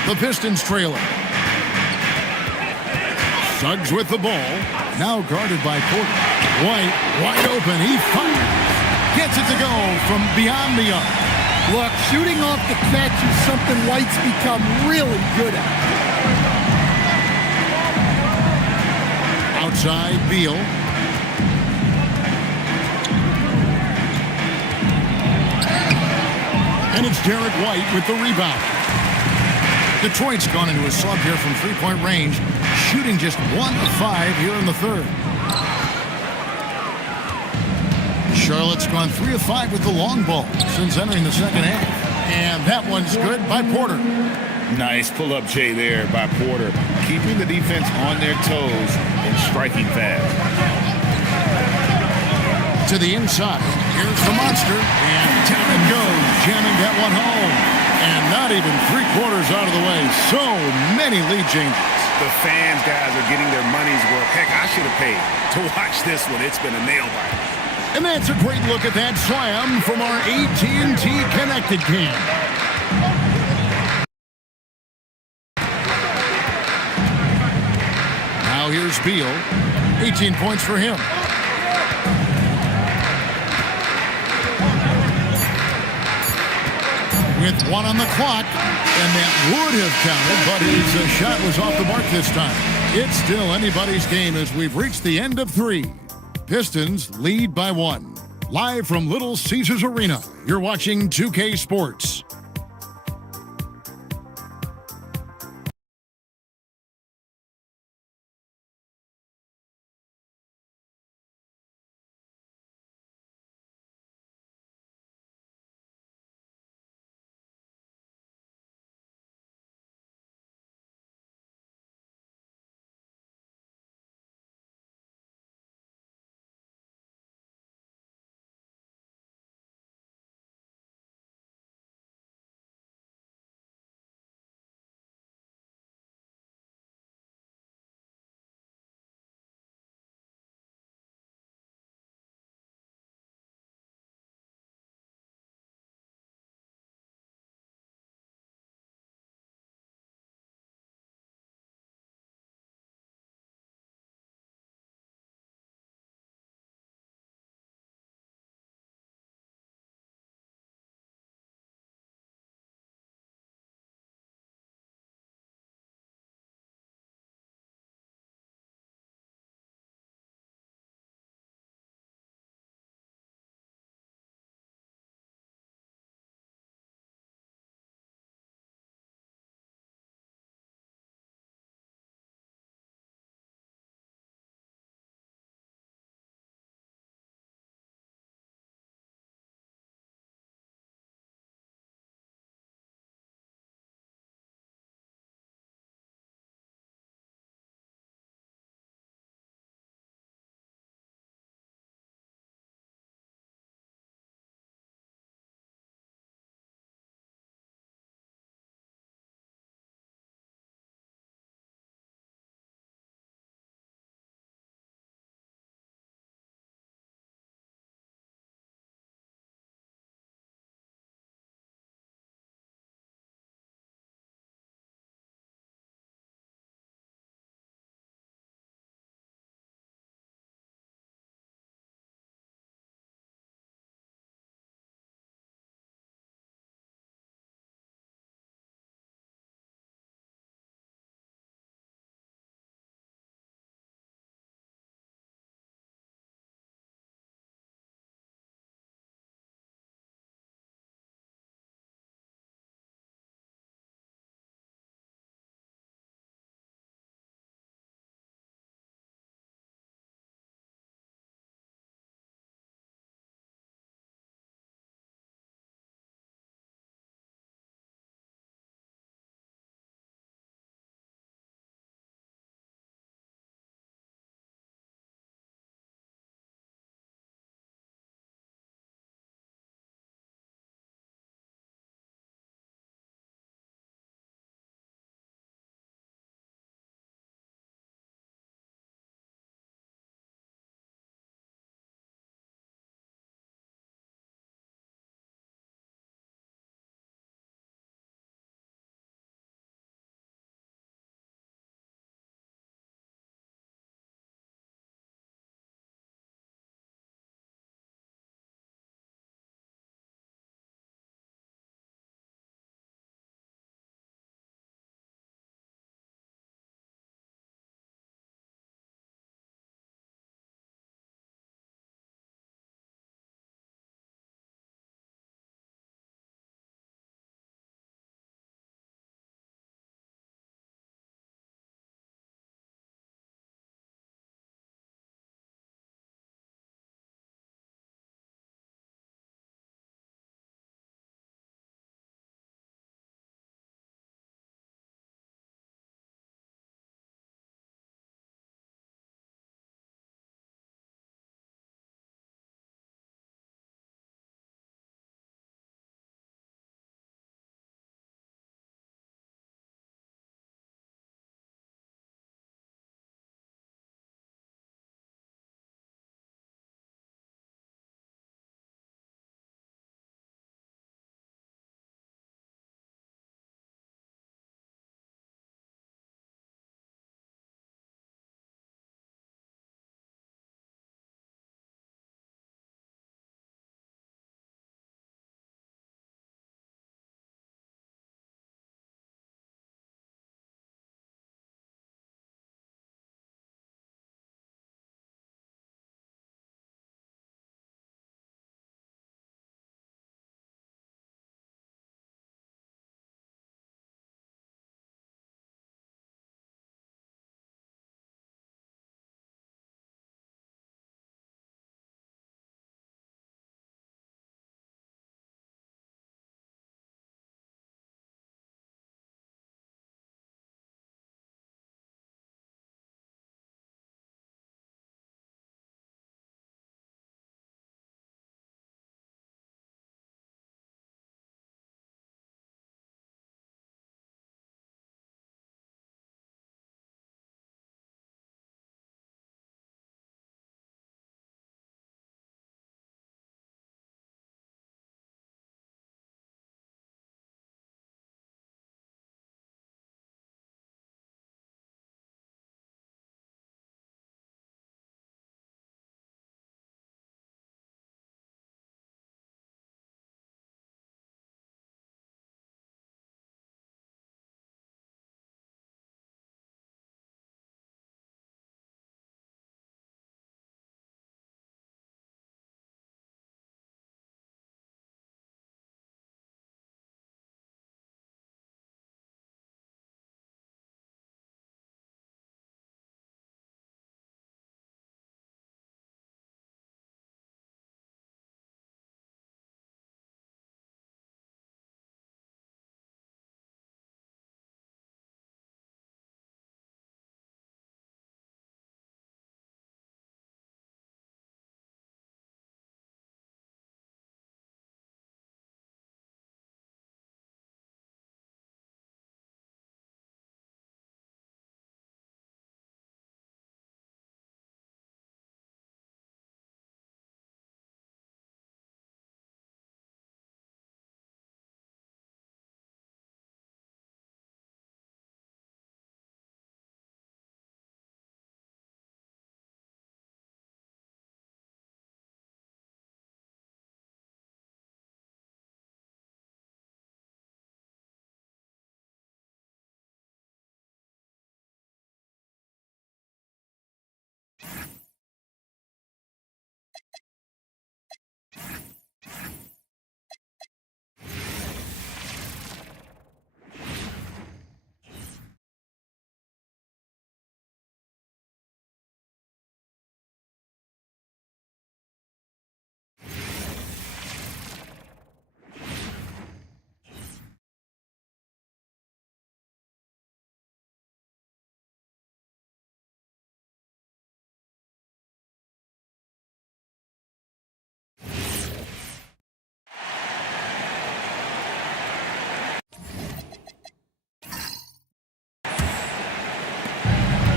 The Pistons trailing. Suggs with the ball. Now guarded by Porter. White, wide open. He fires. Gets it to go from beyond the arc. Look, shooting off the catch is something White's become really good at. Outside, Beal. And it's Derek White with the rebound. Detroit's gone into a slump here from three-point range, shooting just 1 of 5 here in the third. Charlotte's gone 3 of 5 with the long ball since entering the second half. And that one's good by Porter. Nice pull-up Jay there by Porter, keeping the defense on their toes and striking fast. To the inside. Here's the monster. And down it goes, jamming that one home. And not even 3/4 out of the way. So many lead changes. The fans, guys, are getting their money's worth. Heck, I should have paid to watch this one. It's been a nail-biter. And that's a great look at that slam from our AT&T Connected Cam. Now here's Beal. 18 points for him. With 1 on the clock, and that would have counted, but his shot was off the mark this time. It's still anybody's game as we've reached the end of 3. Pistons lead by 1. Live from Little Caesars Arena, you're watching 2K Sports.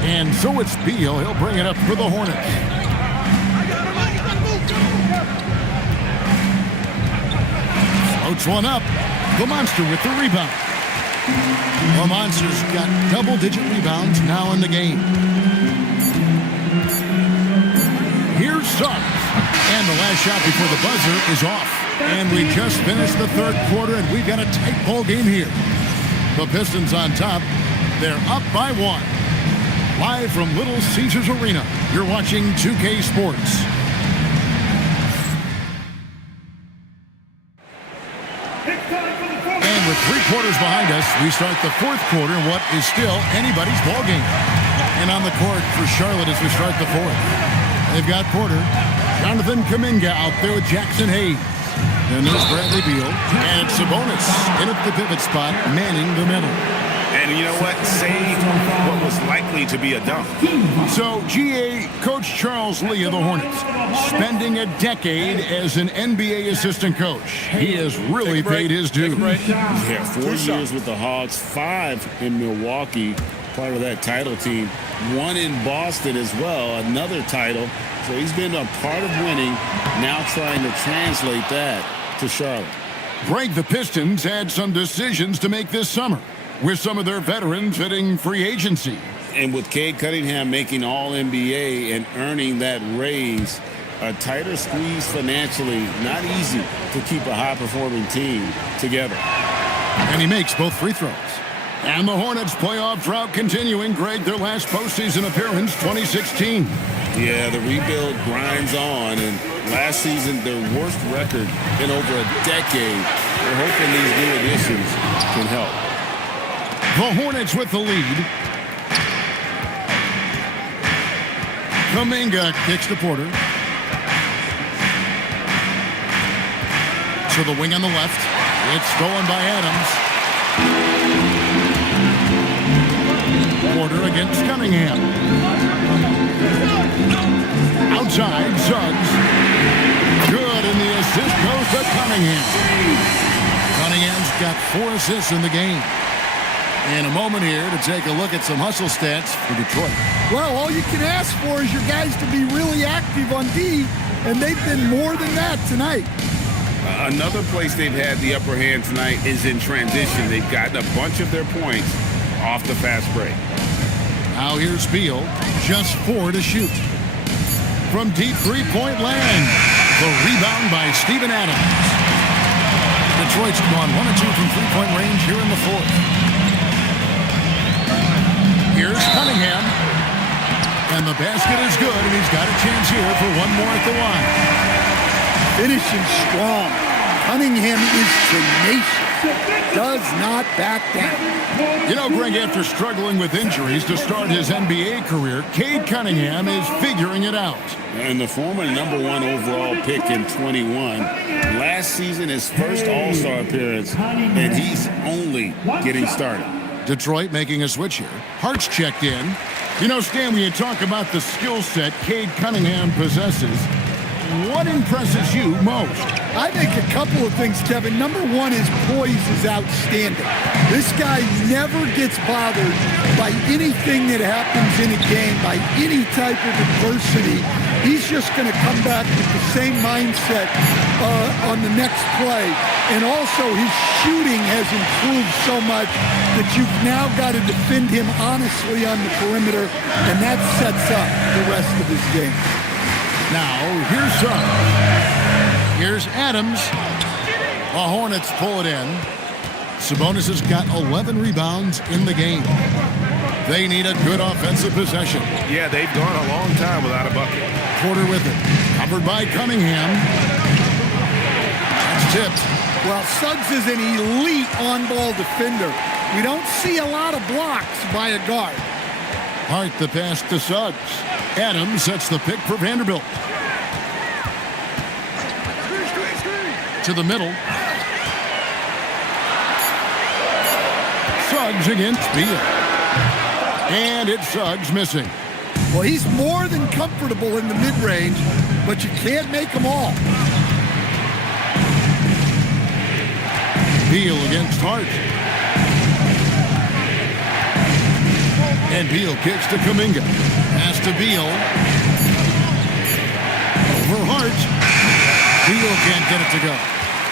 And so it's Beal. He'll bring it up for the Hornets. Floats one up. The Monster with the rebound. The Monster's got double-digit rebounds now in the game. Here's Suggs. And the last shot before the buzzer is off. And we just finished the third quarter, and we've got a tight ball game here. The Pistons on top. They're up by 1. Live from Little Caesars Arena, you're watching 2K Sports. And with 3 quarters behind us, we start the fourth quarter in what is still anybody's ball game. And on the court for Charlotte as we start the fourth. They've got Porter, Jonathan Kuminga out there with Jackson Hayes. And there's Bradley Beal. And it's Sabonis in at the pivot spot, manning the middle. And you know what? Saved what was likely to be a dunk. So, GA, Coach Charles Lee of the Hornets, spending a decade as an NBA assistant coach. He has really paid his dues. Yeah, 4 years with the Hawks, 5 in Milwaukee, part of that title team. 1 in Boston as well, another title. So he's been a part of winning, now trying to translate that to Charlotte. Greg, the Pistons had some decisions to make this summer, with some of their veterans hitting free agency. And with Cade Cunningham making All-NBA and earning that raise, a tighter squeeze financially, not easy to keep a high-performing team together. And he makes both free throws. And the Hornets' playoff drought continuing. Greg, their last postseason appearance, 2016. Yeah, the rebuild grinds on, and last season, their worst record in over a decade. We're hoping these new additions can help. The Hornets with the lead. Kuminga kicks to Porter. To the wing on the left. It's stolen by Adams. Porter against Cunningham. Outside, Suggs. Good, and the assist goes to Cunningham. Cunningham's got 4 assists in the game. In a moment here to take a look at some hustle stats for Detroit. Well, all you can ask for is your guys to be really active on D, and they've been more than that tonight. Another place they've had the upper hand tonight is in transition. They've gotten a bunch of their points off the fast break. Now here's Beal, just 4 to shoot. From deep three-point land, the rebound by Steven Adams. Detroit's gone 1 of 2 from three-point range here in the fourth. Here's Cunningham. And the basket is good, and he's got a chance here for 1 more at the line. Finishing strong. Cunningham is tenacious. Does not back down. You know, Greg, after struggling with injuries to start his NBA career, Cade Cunningham is figuring it out. And the former #1 overall pick in 21. Last season, his first All-Star appearance, and he's only getting started. Detroit making a switch here. Hart's checked in. You know, Stan, when you talk about the skill set Cade Cunningham possesses, what impresses you most? I think a couple of things, Kevin. Number one, his poise is outstanding. This guy never gets bothered by anything that happens in a game, by any type of adversity. He's just going to come back with the same mindset on the next play. And also, his shooting has improved so much that you've now got to defend him honestly on the perimeter, and that sets up the rest of his game. Now, here's Suggs. Here's Adams. The Hornets pull it in. Sabonis has got 11 rebounds in the game. They need a good offensive possession. Yeah, they've gone a long time without a bucket. Porter with it. Covered by Cunningham. That's tipped. Well, Suggs is an elite on-ball defender. We don't see a lot of blocks by a guard. Hart the pass to Suggs. Adams sets the pick for Vanderbilt. To the middle. Suggs against Beal. And it's Suggs missing. Well, he's more than comfortable in the mid-range, but you can't make them all. Beal against Hart. And Beal kicks to Kuminga. Pass to Beal. Over Hart. Beal can't get it to go.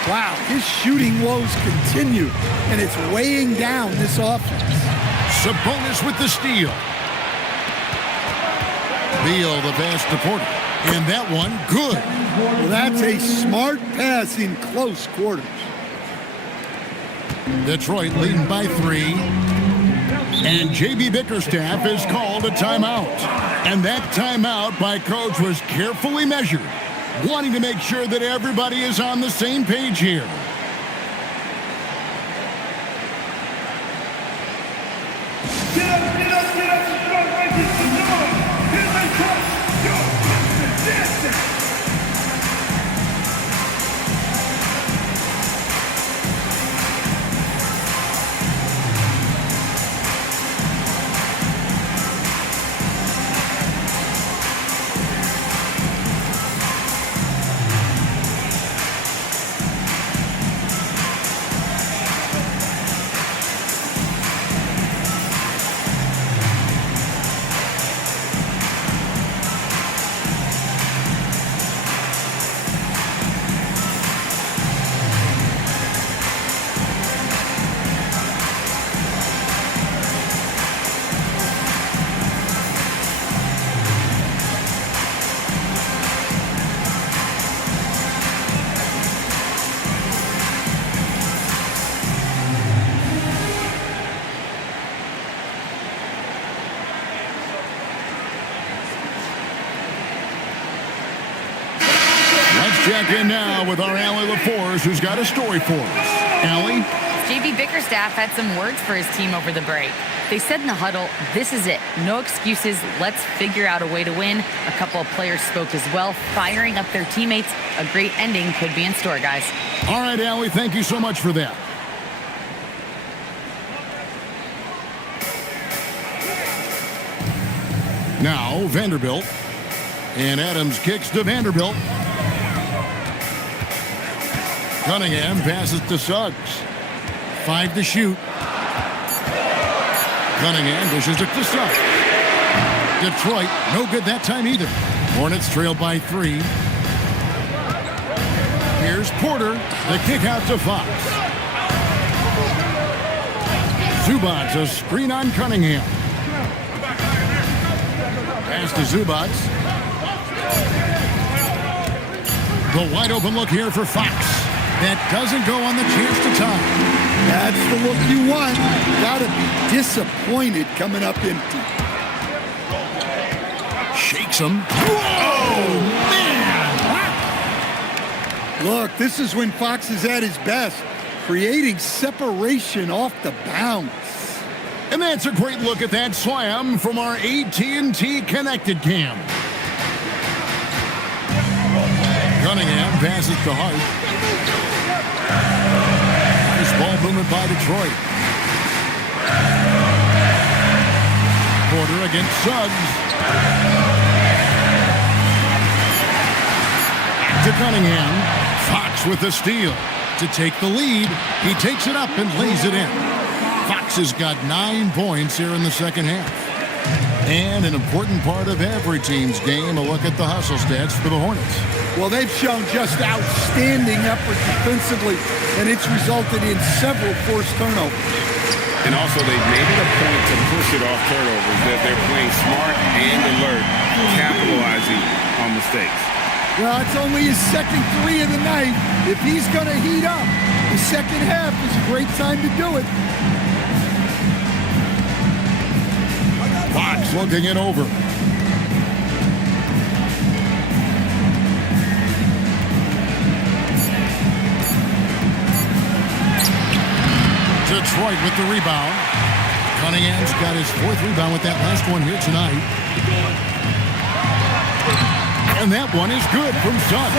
Wow, his shooting woes continue, and it's weighing down this offense. Sabonis with the steal. Beal the pass to Porter. And that one, good. Well, that's a smart pass in close quarters. Detroit leading by 3. And J.B. Bickerstaff is called a timeout. And that timeout by coach was carefully measured, wanting to make sure that everybody is on the same page here. Get up, get up, get up, strong rankings to Noah. Here they come. Yo, dancing. Check in now with our Allie LaForce, who's got a story for us. Allie? J.B. Bickerstaff had some words for his team over the break. They said in the huddle, this is it. No excuses. Let's figure out a way to win. A couple of players spoke as well, firing up their teammates. A great ending could be in store, guys. All right, Allie, thank you so much for that. Now, Vanderbilt. And Adams kicks to Vanderbilt. Cunningham passes to Suggs. 5 to shoot. Cunningham dishes it to Suggs. Detroit, no good that time either. Hornets trail by 3. Here's Porter. The kick out to Fox. Zubac, a screen on Cunningham. Pass to Zubac. The wide open look here for Fox. That doesn't go on the chance to tie. That's the look you want. Gotta be disappointed coming up empty. Shakes him. Whoa, man! Look, this is when Fox is at his best, creating separation off the bounce. And that's a great look at that slam from our AT&T connected cam. Cunningham passes to Hart. Nice ball movement by Detroit. Porter against Suggs. Back to Cunningham. Fox with the steal. To take the lead, he takes it up and lays it in. Fox has got 9 points here in the second half. And an important part of every team's game, a look at the hustle stats for the Hornets. Well, they've shown just outstanding effort defensively, and it's resulted in several forced turnovers. And also, they've made it a point to push it off turnovers. They're playing smart and alert, capitalizing on mistakes. Well, it's only his second 3 of the night. If he's going to heat up, the second half is a great time to do it. Fox looking it over. Detroit with the rebound. Cunningham's got his 4th rebound with that last one here tonight. And that one is good from Suggs.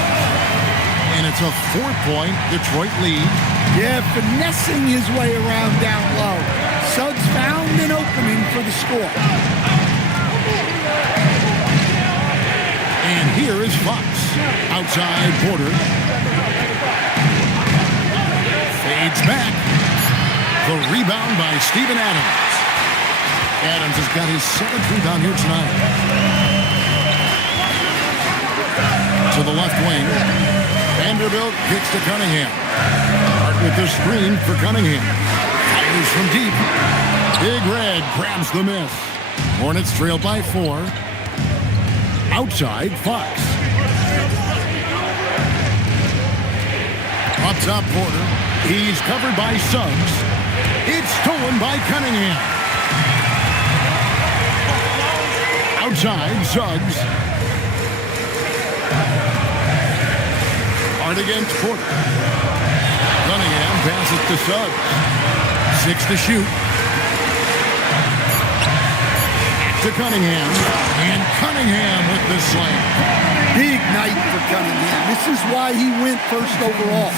And it's a 4-point Detroit lead. Yeah, finessing his way around down low. Suggs found an opening for the score. And here is Fox. Outside Porter. Fades back. The rebound by Steven Adams. Adams has got his 7th rebound here tonight. To the left wing. Vanderbilt kicks to Cunningham. Hart with the screen for Cunningham. Fires from deep. Big Red grabs the miss. Hornets trail by 4. Outside, Fox. Up top, Porter. He's covered by Suggs. It's stolen by Cunningham. Outside, Suggs. Hard against Porter. Cunningham passes to Suggs. 6 to shoot. To Cunningham. And Cunningham with the slam. Big night for Cunningham. This is why he went first overall.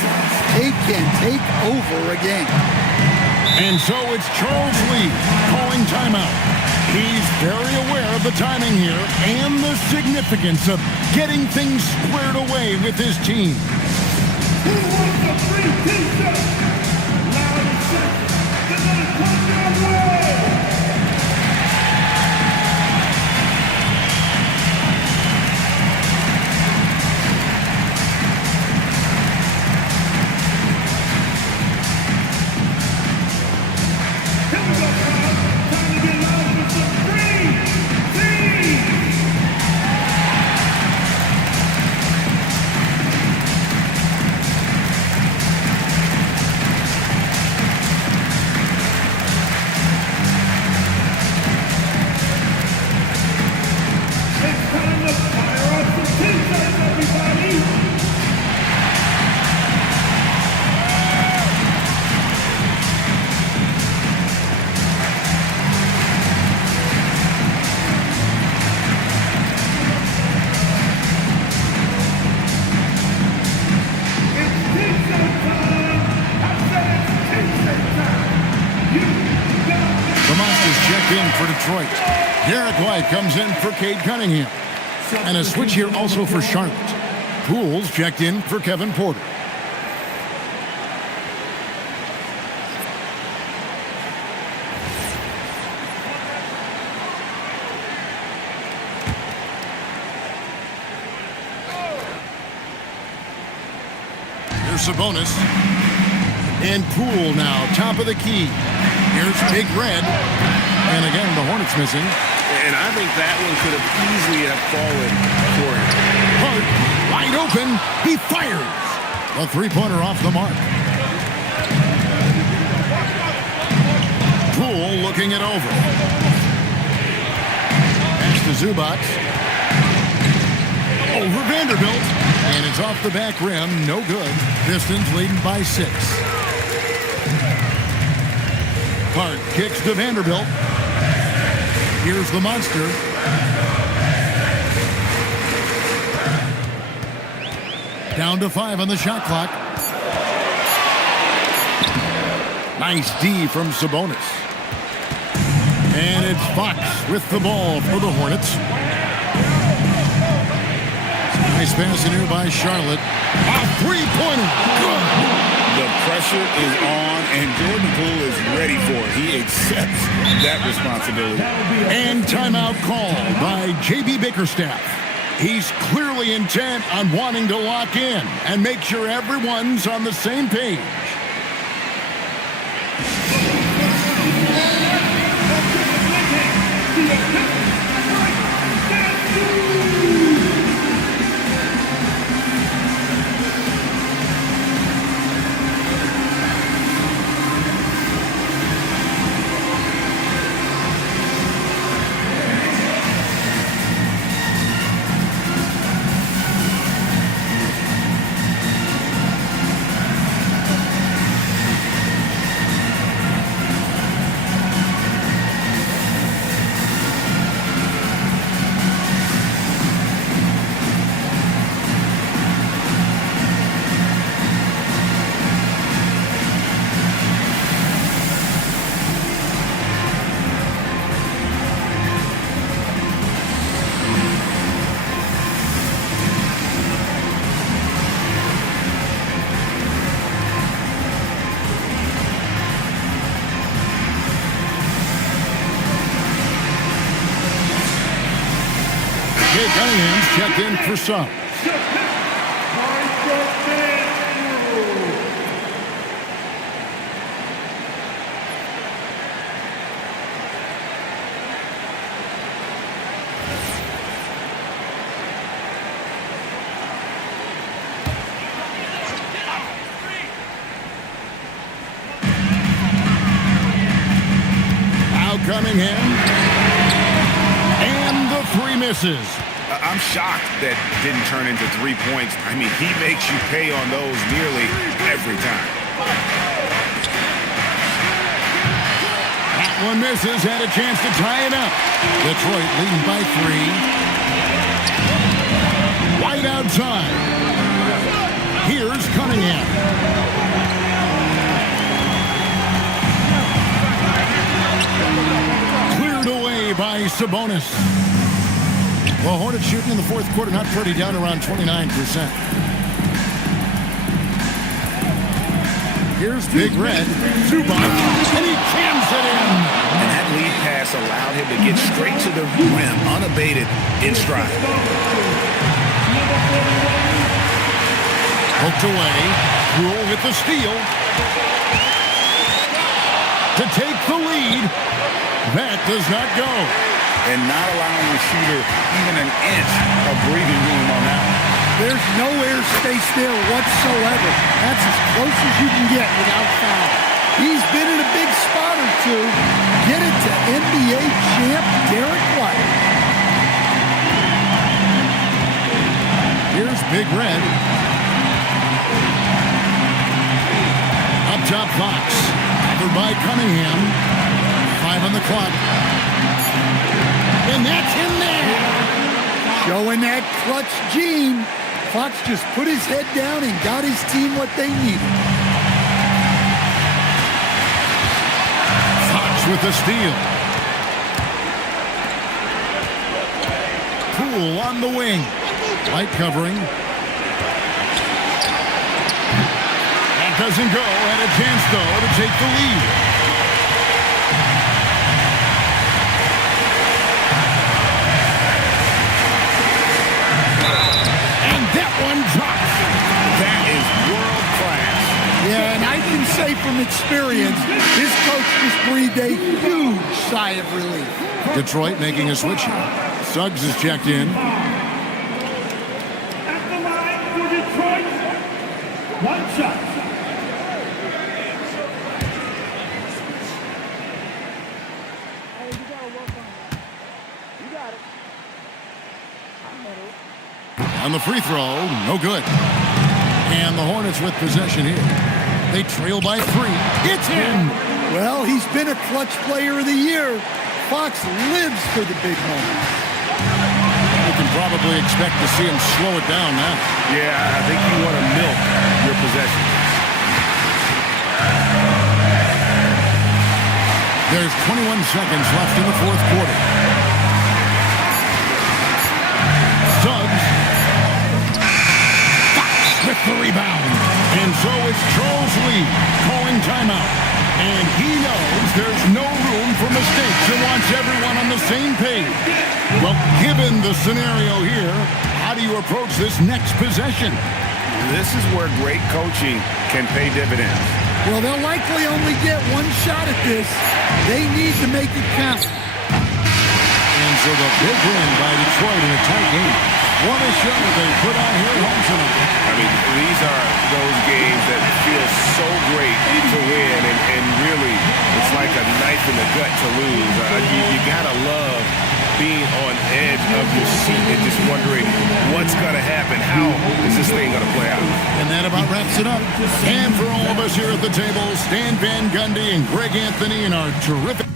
Take over again. And so it's Charles Lee calling timeout. He's very aware of the timing here and the significance of getting things squared away with his team. Who wants a free t-shirt? Loud and sexy. They're gonna come your way. For Detroit. Derek White comes in for Cade Cunningham. And a switch here also for Charlotte. Pools checked in for Kevin Porter. Here's Sabonis. And Poole now, top of the key. Here's Big Red. And again, the Hornets missing. And I think that one could have easily have fallen for him. Hart, wide open. He fires. A three-pointer off the mark. Poole looking it over. Pass to Zubac. Over Vanderbilt. And it's off the back rim. No good. Pistons leading by 6. Hart kicks to Vanderbilt. Here's the monster. Down to 5 on the shot clock. Nice D from Sabonis. And it's Fox with the ball for the Hornets. Nice pass in here by Charlotte. A three-pointer. Good. The pressure is on, and Jordan Poole is ready for it. He accepts that responsibility. And timeout called by J.B. Bickerstaff. He's clearly intent on wanting to lock in and make sure everyone's on the same page. Jake Cunningham's checked in for sub. Cunningham, and the three misses. I'm shocked that didn't turn into 3 points. I mean, he makes you pay on those nearly every time. That one misses, had a chance to tie it up. Detroit leading by 3. White outside. Here's Cunningham. Cleared away by Sabonis. Well, Hornets shooting in the fourth quarter, not pretty, down around 29%. Here's Big Red. Zubac, and he jams it in. And that lead pass allowed him to get straight to the rim, unabated, in stride. Poked away. Rule with the steal. To take the lead. That does not go. And not allowing the shooter even an inch of breathing room on that one. There's no airspace there whatsoever. That's as close as you can get without foul. He's been in a big spot or two. Get it to NBA champ Derek White. Here's Big Red. Up top, Fox. Covered by Cunningham. 5 on the clock. And that's in there. Showing that clutch gene. Fox just put his head down and got his team what they needed. Fox with the steal. Poole on the wing. Light covering. That doesn't go. Had a chance, though, to take the lead. That is world class. Yeah, and I can say from experience, this coach just breathed a huge sigh of relief. Detroit making a switch here. Suggs is checked in. At the line for Detroit, 1 shot. On the free throw, no good. And the Hornets with possession here. They trail by 3. It's in. Well, he's been a clutch player of the year. Fox lives for the big moments. You can probably expect to see him slow it down now. Yeah, I think you want to milk your possession. There's 21 seconds left in the fourth quarter. Suggs. With the rebound. And so it's Charles Lee calling timeout. And he knows there's no room for mistakes and wants everyone on the same page. Well, given the scenario here, how do you approach this next possession? This is where great coaching can pay dividends. Well, they'll likely only get one shot at this. They need to make it count. And so the big win by Detroit in a tight game. What a show they put on here at home tonight. I mean, these are those games that feel so great to win, and really, it's like a knife in the gut to lose. You gotta love being on edge of your seat and just wondering what's gonna happen. How is this thing gonna play out? And that about wraps it up. And for all of us here at the table, Stan Van Gundy and Greg Anthony and our terrific